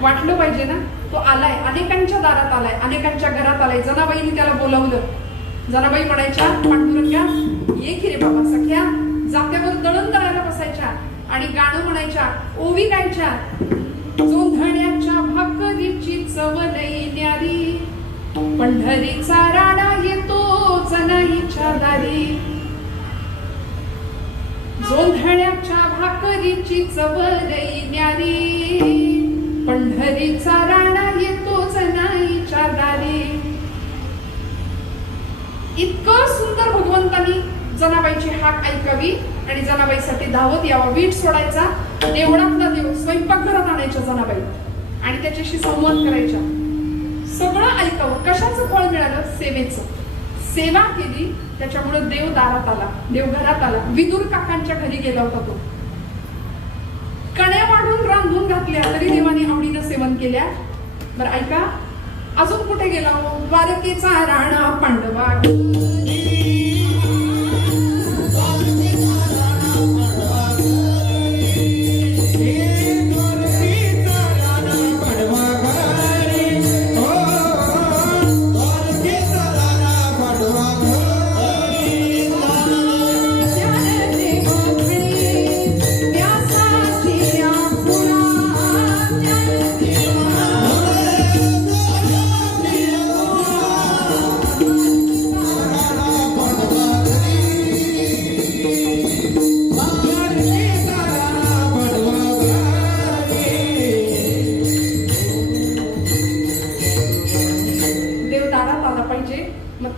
वाटलं पाहिजे ना. तो आलाय, अनेकांच्या दारात आलाय, अनेकांच्या घरात आलाय. जनाबाईंनी त्याला बोलावलं. जनाबाई म्हणायच्या, पांडुरंगा ये की रे बाबा. सख्या जात्यावर दळण दळायला बसायच्या आणि गाणं म्हणायच्या, ओवी गायच्या. जोंधण्याच्या भाकरीची चव लई न्यारी, पंढरीचा राडा येतो जनाईच्या दारी. जोंधण्याच्या भाकरीची चव लई न्यारी, पंढरीचा राडा येतो जनाईच्या दारी. इतकं सुंदर भगवंतानी जनाबाईची हाक ऐकावी आणि जनाबाईसाठी धावत यावं. वीट सोडायचा, देवळातला देव स्वयंपाकघरात आणायच्या जनाबाई आणि त्याच्याशी संवाद करायच्या. सगळं ऐकावं. कशाचं फळ मिळालं? सेवेचं. सेवा केली त्याच्यामुळे देव दारात आला, देव घरात आला. विदुर काकांच्या घरी गेला होता तो. कण्या वाढून रांधून घातल्या तरी देवाने आवडीनं सेवन केल्या. बरं ऐका, अजून कुठे गेला? द्वारकेचा राणा पांडवा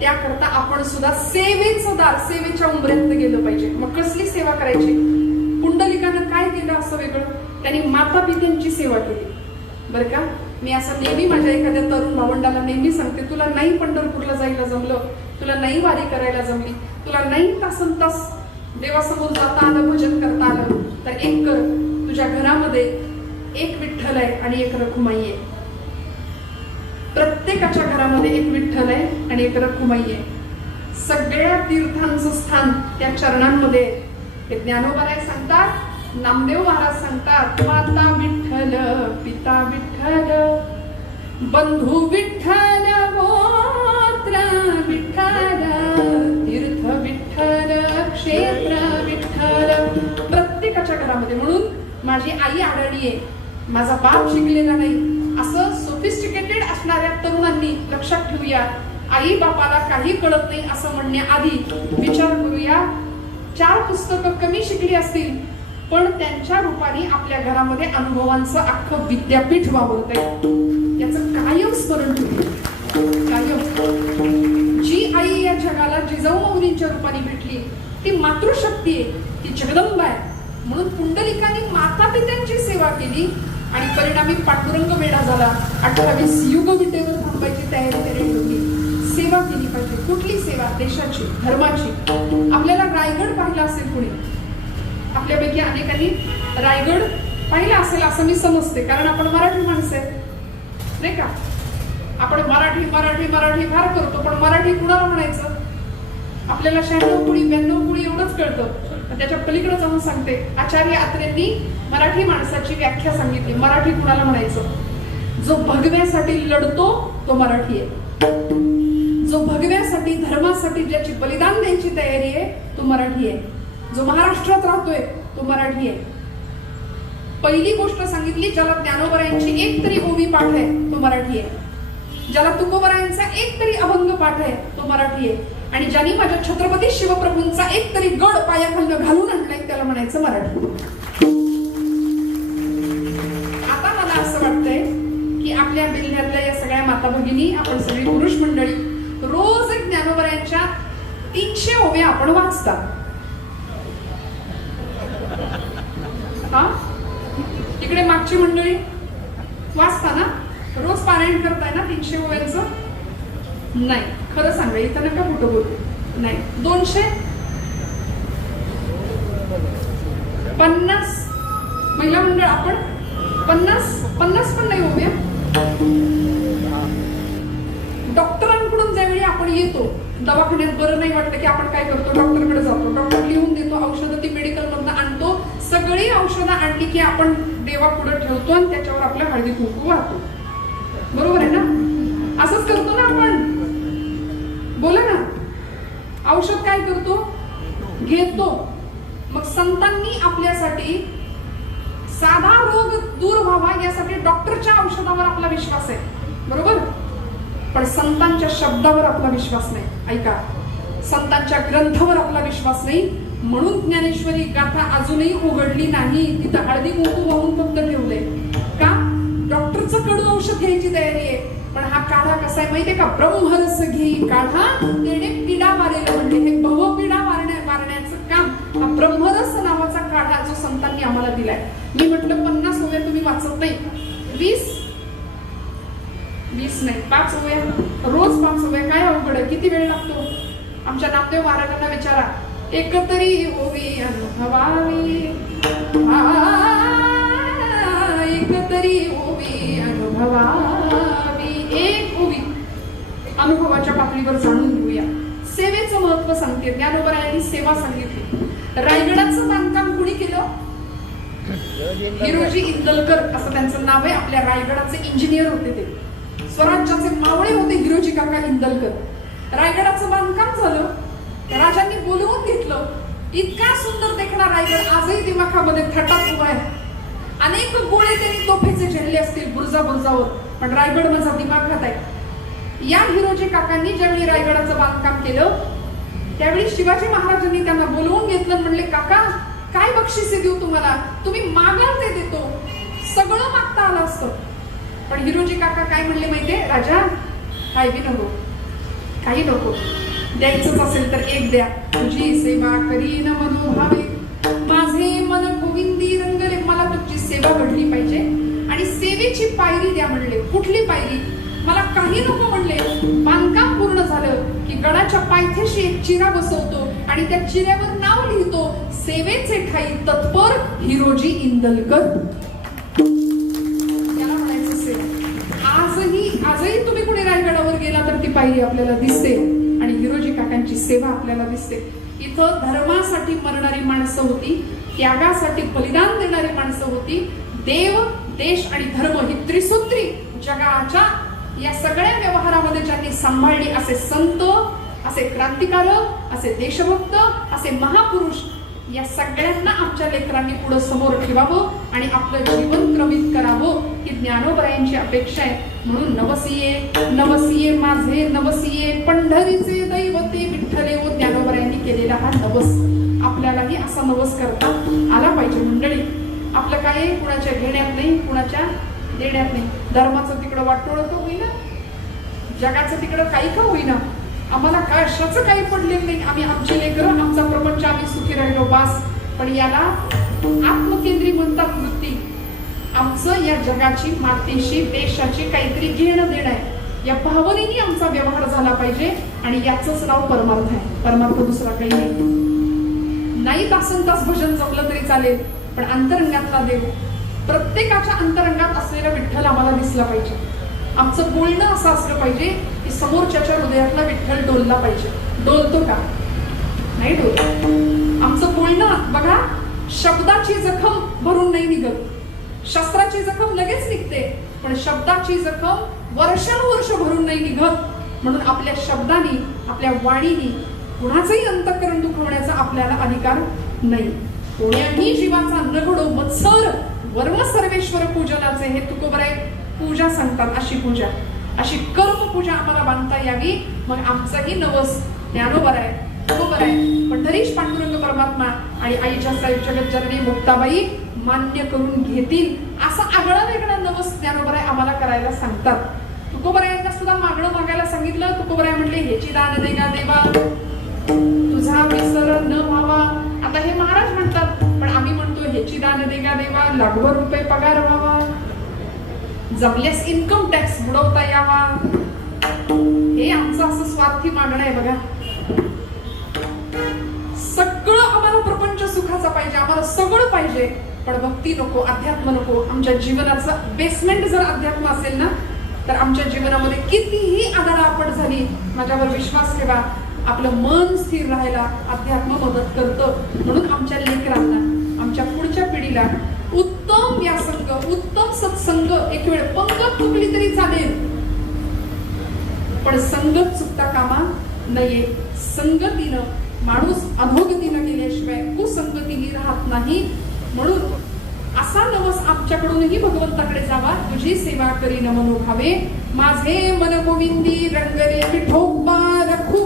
त्याकरता आपण सुद्धा सेवेचं दार, सेवेच्या उंबऱ्यात गेलं पाहिजे. मग कसली सेवा करायची? पुंडलिकानं काय केलं असं वेगळं? त्यांनी माता पित्यांची सेवा केली. बरं का, मी असं नेहमी माझ्या एखाद्या तरुण भावंडाला नेहमी सांगते, तुला नाही पंढरपूरला जायला जमलं, तुला नाही वारी करायला जमली, तुला नाही तासन तास देवासमोर जाता आलं, भजन करता आलं, तर एक कर. तुझ्या घरामध्ये एक विठ्ठल आहे आणि एक रखुमाई आहे. प्रत्येकाच्या घरामध्ये एक विठ्ठल आहे आणि एक रखुमाई आहे. सगळ्या तीर्थांचं स्थान त्या चरणांमध्ये आहे. ते ज्ञानोबाराय सांगतात, नामदेव महाराज सांगतात, माता विठ्ठल, पिता विठ्ठल, बंधू विठ्ठल, गोत्र विठ्ठल, तीर्थ विठ्ठल, क्षेत्र विठ्ठल. प्रत्येकाच्या घरामध्ये, म्हणून माझी आई आढळली आहे, माझा बाप शिकलेला नाही, असं सोफिस्टिकेटेड असणाऱ्या तरुणांनी लक्षात ठेवूया. आई बापाला काही कळत नाही असं म्हणण्याआधी विचार करूया. 4 पुस्तकं कमी शिकली असतील, पण त्यांच्या रूपाने आपल्या घरामध्ये अनुभवांचं अख्खं विद्यापीठ वावरत आहे. याचं कायम स्मरण ठेवूया. कायम जी आई या जगाला जिजाऊ माऊलींच्या रूपाने भेटली, ती मातृशक्ती आहे, ती जगदंबा आहे. म्हणून पुंडलिकाने माता पित्यांची सेवा केली आणि परिणामी पांडुरंग वेडा झाला. 28 युग विटेवर थांबायची तयारी त्याने ठेवली. सेवा केली पाहिजे. कुठली सेवा? देशाची, धर्माची. आपल्याला रायगड पाहिला असेल कुणी, आपल्यापैकी अनेकांनी रायगड पाहिला असेल असं मी समजते, कारण आपण मराठी माणसं आहे, नाही का? आपण मराठी मराठी मराठी फार करतो, पण मराठी कुणाला म्हणायचं? आपल्याला 96 कुळी 92 कुळी एवढंच कळतं. त्याच्या पलीकडे जाऊन सांगते, आचार्य अत्रेंनी मराठी माणसाची व्याख्या सांगितली. मराठी कुणाला म्हणायचं? जो भगव्यासाठी लढतो तो मराठी आहे. जो भगव्यासाठी, धर्मासाठी ज्याची बलिदान द्यायची तयारी आहे तो मराठी आहे. जो महाराष्ट्रात राहतोय तो मराठी आहे. पहिली गोष्ट सांगितली, ज्याला ज्ञानोबरायांची एक तरी ओवी पाठ आहे तो मराठी आहे. ज्याला तुकोबरायांचा एक तरी अभंग पाठ आहे तो मराठी आहे. आणि ज्यांनी माझ्या छत्रपती शिवप्रभूंचा एक तरी गड पायाखालनं घालून आणलाय त्याला म्हणायचं मराठी. आता मला असं वाटतंय की आपल्या बिल्ह्यातल्या या सगळ्या माता भगिनी, आपण सगळी पुरुष मंडळी रोज एक ज्ञानोबरायांच्या 300 ओव्या आपण वाचतात. हा, तिकडे मागची मंडळी वाचता ना, रोज पारायण करताय ना 300 ओव्यांचं? नाही, खरं सांगा, इथं नका कुठं बोलू. नाही, 200, 50 महिला मंडळ आपण 50 पण नाही ओव्या. डॉक्टरांकडून ज्यावेळी आपण येतो, दवाखान्यात बरं नाही वाटलं की आपण काय करतो? डॉक्टरकडे जातो. डॉक्टर लिहून देतो औषधं, ती मेडिकल मधनं आणतो. सगळी औषधं आणली की आपण देवा पुढे ठेवतो आणि त्याच्यावर आपलं हळदी कुंकू वाहतो. बरोबर आहे ना? असंच करतो ना आपण. बोला ना, औषध काय करतो? घेतो. मग संतांनी आपल्यासाठी साधा रोग दूर व्हावा यासाठी डॉक्टरच्या औषधावर आपला विश्वास आहे, बरोबर? पण संतांच्या शब्दावर आपला विश्वास नाही. ऐका, संतांच्या ग्रंथावर आपला विश्वास नाही. म्हणून ज्ञानेश्वरी गाथा अजूनही उघडली नाही. तिथं हळदी कुंकू वाहून फक्त ठेवलंय. का? डॉक्टरचं कडू औषध घ्यायची तयारी आहे. पण हा काढा कसा आहे माहितीये का? ब्रह्मरस घेई काढा तेने पिढा मारेल म्हणले. हे भवपिढा मारण्याचं काम हा ब्रह्मरस नावाचा काढा जो संतांनी आम्हाला दिलाय. मी म्हटलं 50 ओव्या तुम्ही वाचत नाही, 20 नाही, 5 ओव्या, रोज 5 ओव्या. काय अवघड आहे? किती वेळ लागतो? आमच्या नामदेव महाराजांना विचारा. एकतरी ओवी अनुभवावी, एकतरी ओवी अनुभवावी. एक ओवी अनुभवाच्या पातळीवर जाणून घेऊया. सेवेचं महत्व सांगते. ज्ञानोबरायांनी सेवा सांगितली. रायगडाचं बांधकाम कुणी केलं? हिरोजी इंदलकर असं त्यांचं नाव आहे. आपल्या रायगडाचे इंजिनियर होते ते. स्वराज्याचे मावळे होते हिरोजी काका इंदलकर. रायगडाचं बांधकाम झालं. राजांनी बोलवून घेतलं. इतका सुंदर देखणा रायगड आजही दिमाखामध्ये थटात उभा आहे. अनेक गोळे त्यांनी तोफेचे झेलले असतील बुर्जावर, पण रायगड माझा दिमाखात आहे. या हिरोजी काकांनी ज्यावेळी रायगडाचं बांधकाम केलं त्यावेळी शिवाजी महाराजांनी त्यांना बोलवून घेतलं. म्हणले, काका काय बक्षिसे देऊ तुम्हाला? तुम्ही मागाल ते देतो. सगळं मागता आलं असतं. पण हिरोजी काका काय म्हणले माहितीये? राजा, काय बी नको, काही नको. द्यायचंच असेल तर एक द्या. तुझी सेवा करीन मनोभावे, माझे मन गोविंदी रंगले. मला तुमची सेवा घडली पाहिजे आणि सेवेची पायरी द्या म्हणले. कुठली पायरी? मला काही नको म्हणले. बांधकाम पूर्ण झालं की गडाच्या पायथ्याशी एक चिरा बसवतो आणि त्या चिऱ्यावर नाव लिहितो, सेवेचे ठाई तत्पर हिरोजी इंदलकर. याला म्हणायचं सेवा. आजही तुम्ही कुणी रायगडावर गेला तर ती पायरी आपल्याला दिसते. आणि हिरोजी काकांची सेवा आपल्याला दिसते. इथं धर्मासाठी मरणारी माणसं होती, त्यागासाठी बलिदान देणारी माणसं होती. देव, देश आणि धर्म ही त्रिसूत्री जगाच्या या सगळ्या व्यवहारामध्ये ज्यांनी सांभाळली असे संत, असे क्रांतिकारक, असे देशभक्त, असे महापुरुष, या सगळ्यांना आमच्या लेकरांनी पुढे समोर ठेवावं आणि आपलं जीवन क्रमित करावं ही ज्ञानोबरायांची अपेक्षा आहे. म्हणून नवसिये नवसिये माझे नवसिये पंढरीचे दैवते विठ्ठले व ज्ञानोबरायांनी केलेला हा नवस आपल्यालाही असा नवस करता आला पाहिजे. मंडळी, आपलं काय आहे, कुणाच्या घेण्यात नाही, कुणाच्या देण्यात नाही. धर्माचं तिकडं वाटोळं का होईना, जगाचं तिकडं काही का होईना, आम्हाला कशाचं काही पडलेलं नाही. आम्ही आमची लेकरं, आमचा प्रपंच, आम्ही सुखी राहिलो बास. पण याला आत्मकेंद्री म्हणतात वृत्ती. आमचं या जगाची, मातीशी, देशाची काहीतरी घेणं देणं आहे. या भावनेने आमचा व्यवहार झाला पाहिजे आणि याचंच नाव परमार्थ आहे. परमार्थ दुसरा काही नाही. तासन तास भजन जमलं तरी चालेल, पण अंतरंगातला देव, प्रत्येकाच्या अंतरंगात असलेला विठ्ठल आम्हाला दिसला पाहिजे. आमचं बोलणं असं असलं पाहिजे की समोरच्याच्या हृदयातला विठ्ठल डोलला पाहिजे. डोलतो का? नाही डोलत. आमचं बोलणं बघा, शब्दाची जखम भरून नाही निघत. शस्त्राची जखम लगेच निघते, पण शब्दाची जखम वर्षानुवर्ष भरून नाही निघत. म्हणून आपल्या शब्दानी, आपल्या वाणीनी कुणाचंही अंतःकरण दुखवण्याचा आपल्याला अधिकार नाही. कोण्याही जीवाचा नघडो मत्सर वर्म सर्वेश्वर पूजनाचे हे तुकोबराय पूजा सांगतात. अशी पूजा, अशी कर्म पूजा आम्हाला बांधता यावी. मग आमचाही नवस ज्ञानोबराय, तुकोबराय, पंढरीश पांडुरंग परमात्मा आणि आईच्या साहेब जगज्जननी मुक्ताबाई मान्य करून घेतील. असा आगळा वेगळा नवस ज्ञानोबराय आम्हाला करायला सांगतात. तुकोबरायांना सुद्धा मागणं मागायला सांगितलं. तुकोबराय म्हणले, ह्याची दान दे गा देवा, तुझा विसर न व्हावा. आता हे महाराज म्हणतात, पण आम्ही म्हणतो ह्याची दान दे गा देवा, लाखभर रुपये पगार व्हावा, जमल्यास इन्कम टॅक्स बुडवता यावा. हे आमचं असं स्वार्थी मागणं आहे बघा. सगळं आम्हाला प्रपंच सुखाचा पाहिजे, आम्हाला सगळं पाहिजे, पण भक्ती नको, अध्यात्म नको. आमच्या जीवनाचं बेसमेंट जर अध्यात्म असेल ना, तर आमच्या जीवनामध्ये कितीही आदळआपट झाली, माझ्यावर विश्वास ठेवा, आपलं मन स्थिर राहायला अध्यात्म मदत करतं. म्हणून आमच्या लेकरांना, आमच्या पुढच्या पिढीला उत्तम व्यासंग, उत्तम सत्संग, एक वेळ पंगत चुकली तरी चालेल, पण संगत चुकता कामा नये. संगतीनं माणूस अधोगतीनं गेल्याशिवाय कुसंगतीही राहत नाही. म्हणून असा नवस आमच्याकडूनही भगवंताकडे जावा. तुझी सेवा करी न मनोभावे, माझे मन गोविंदी रंगरे विठोबा रखू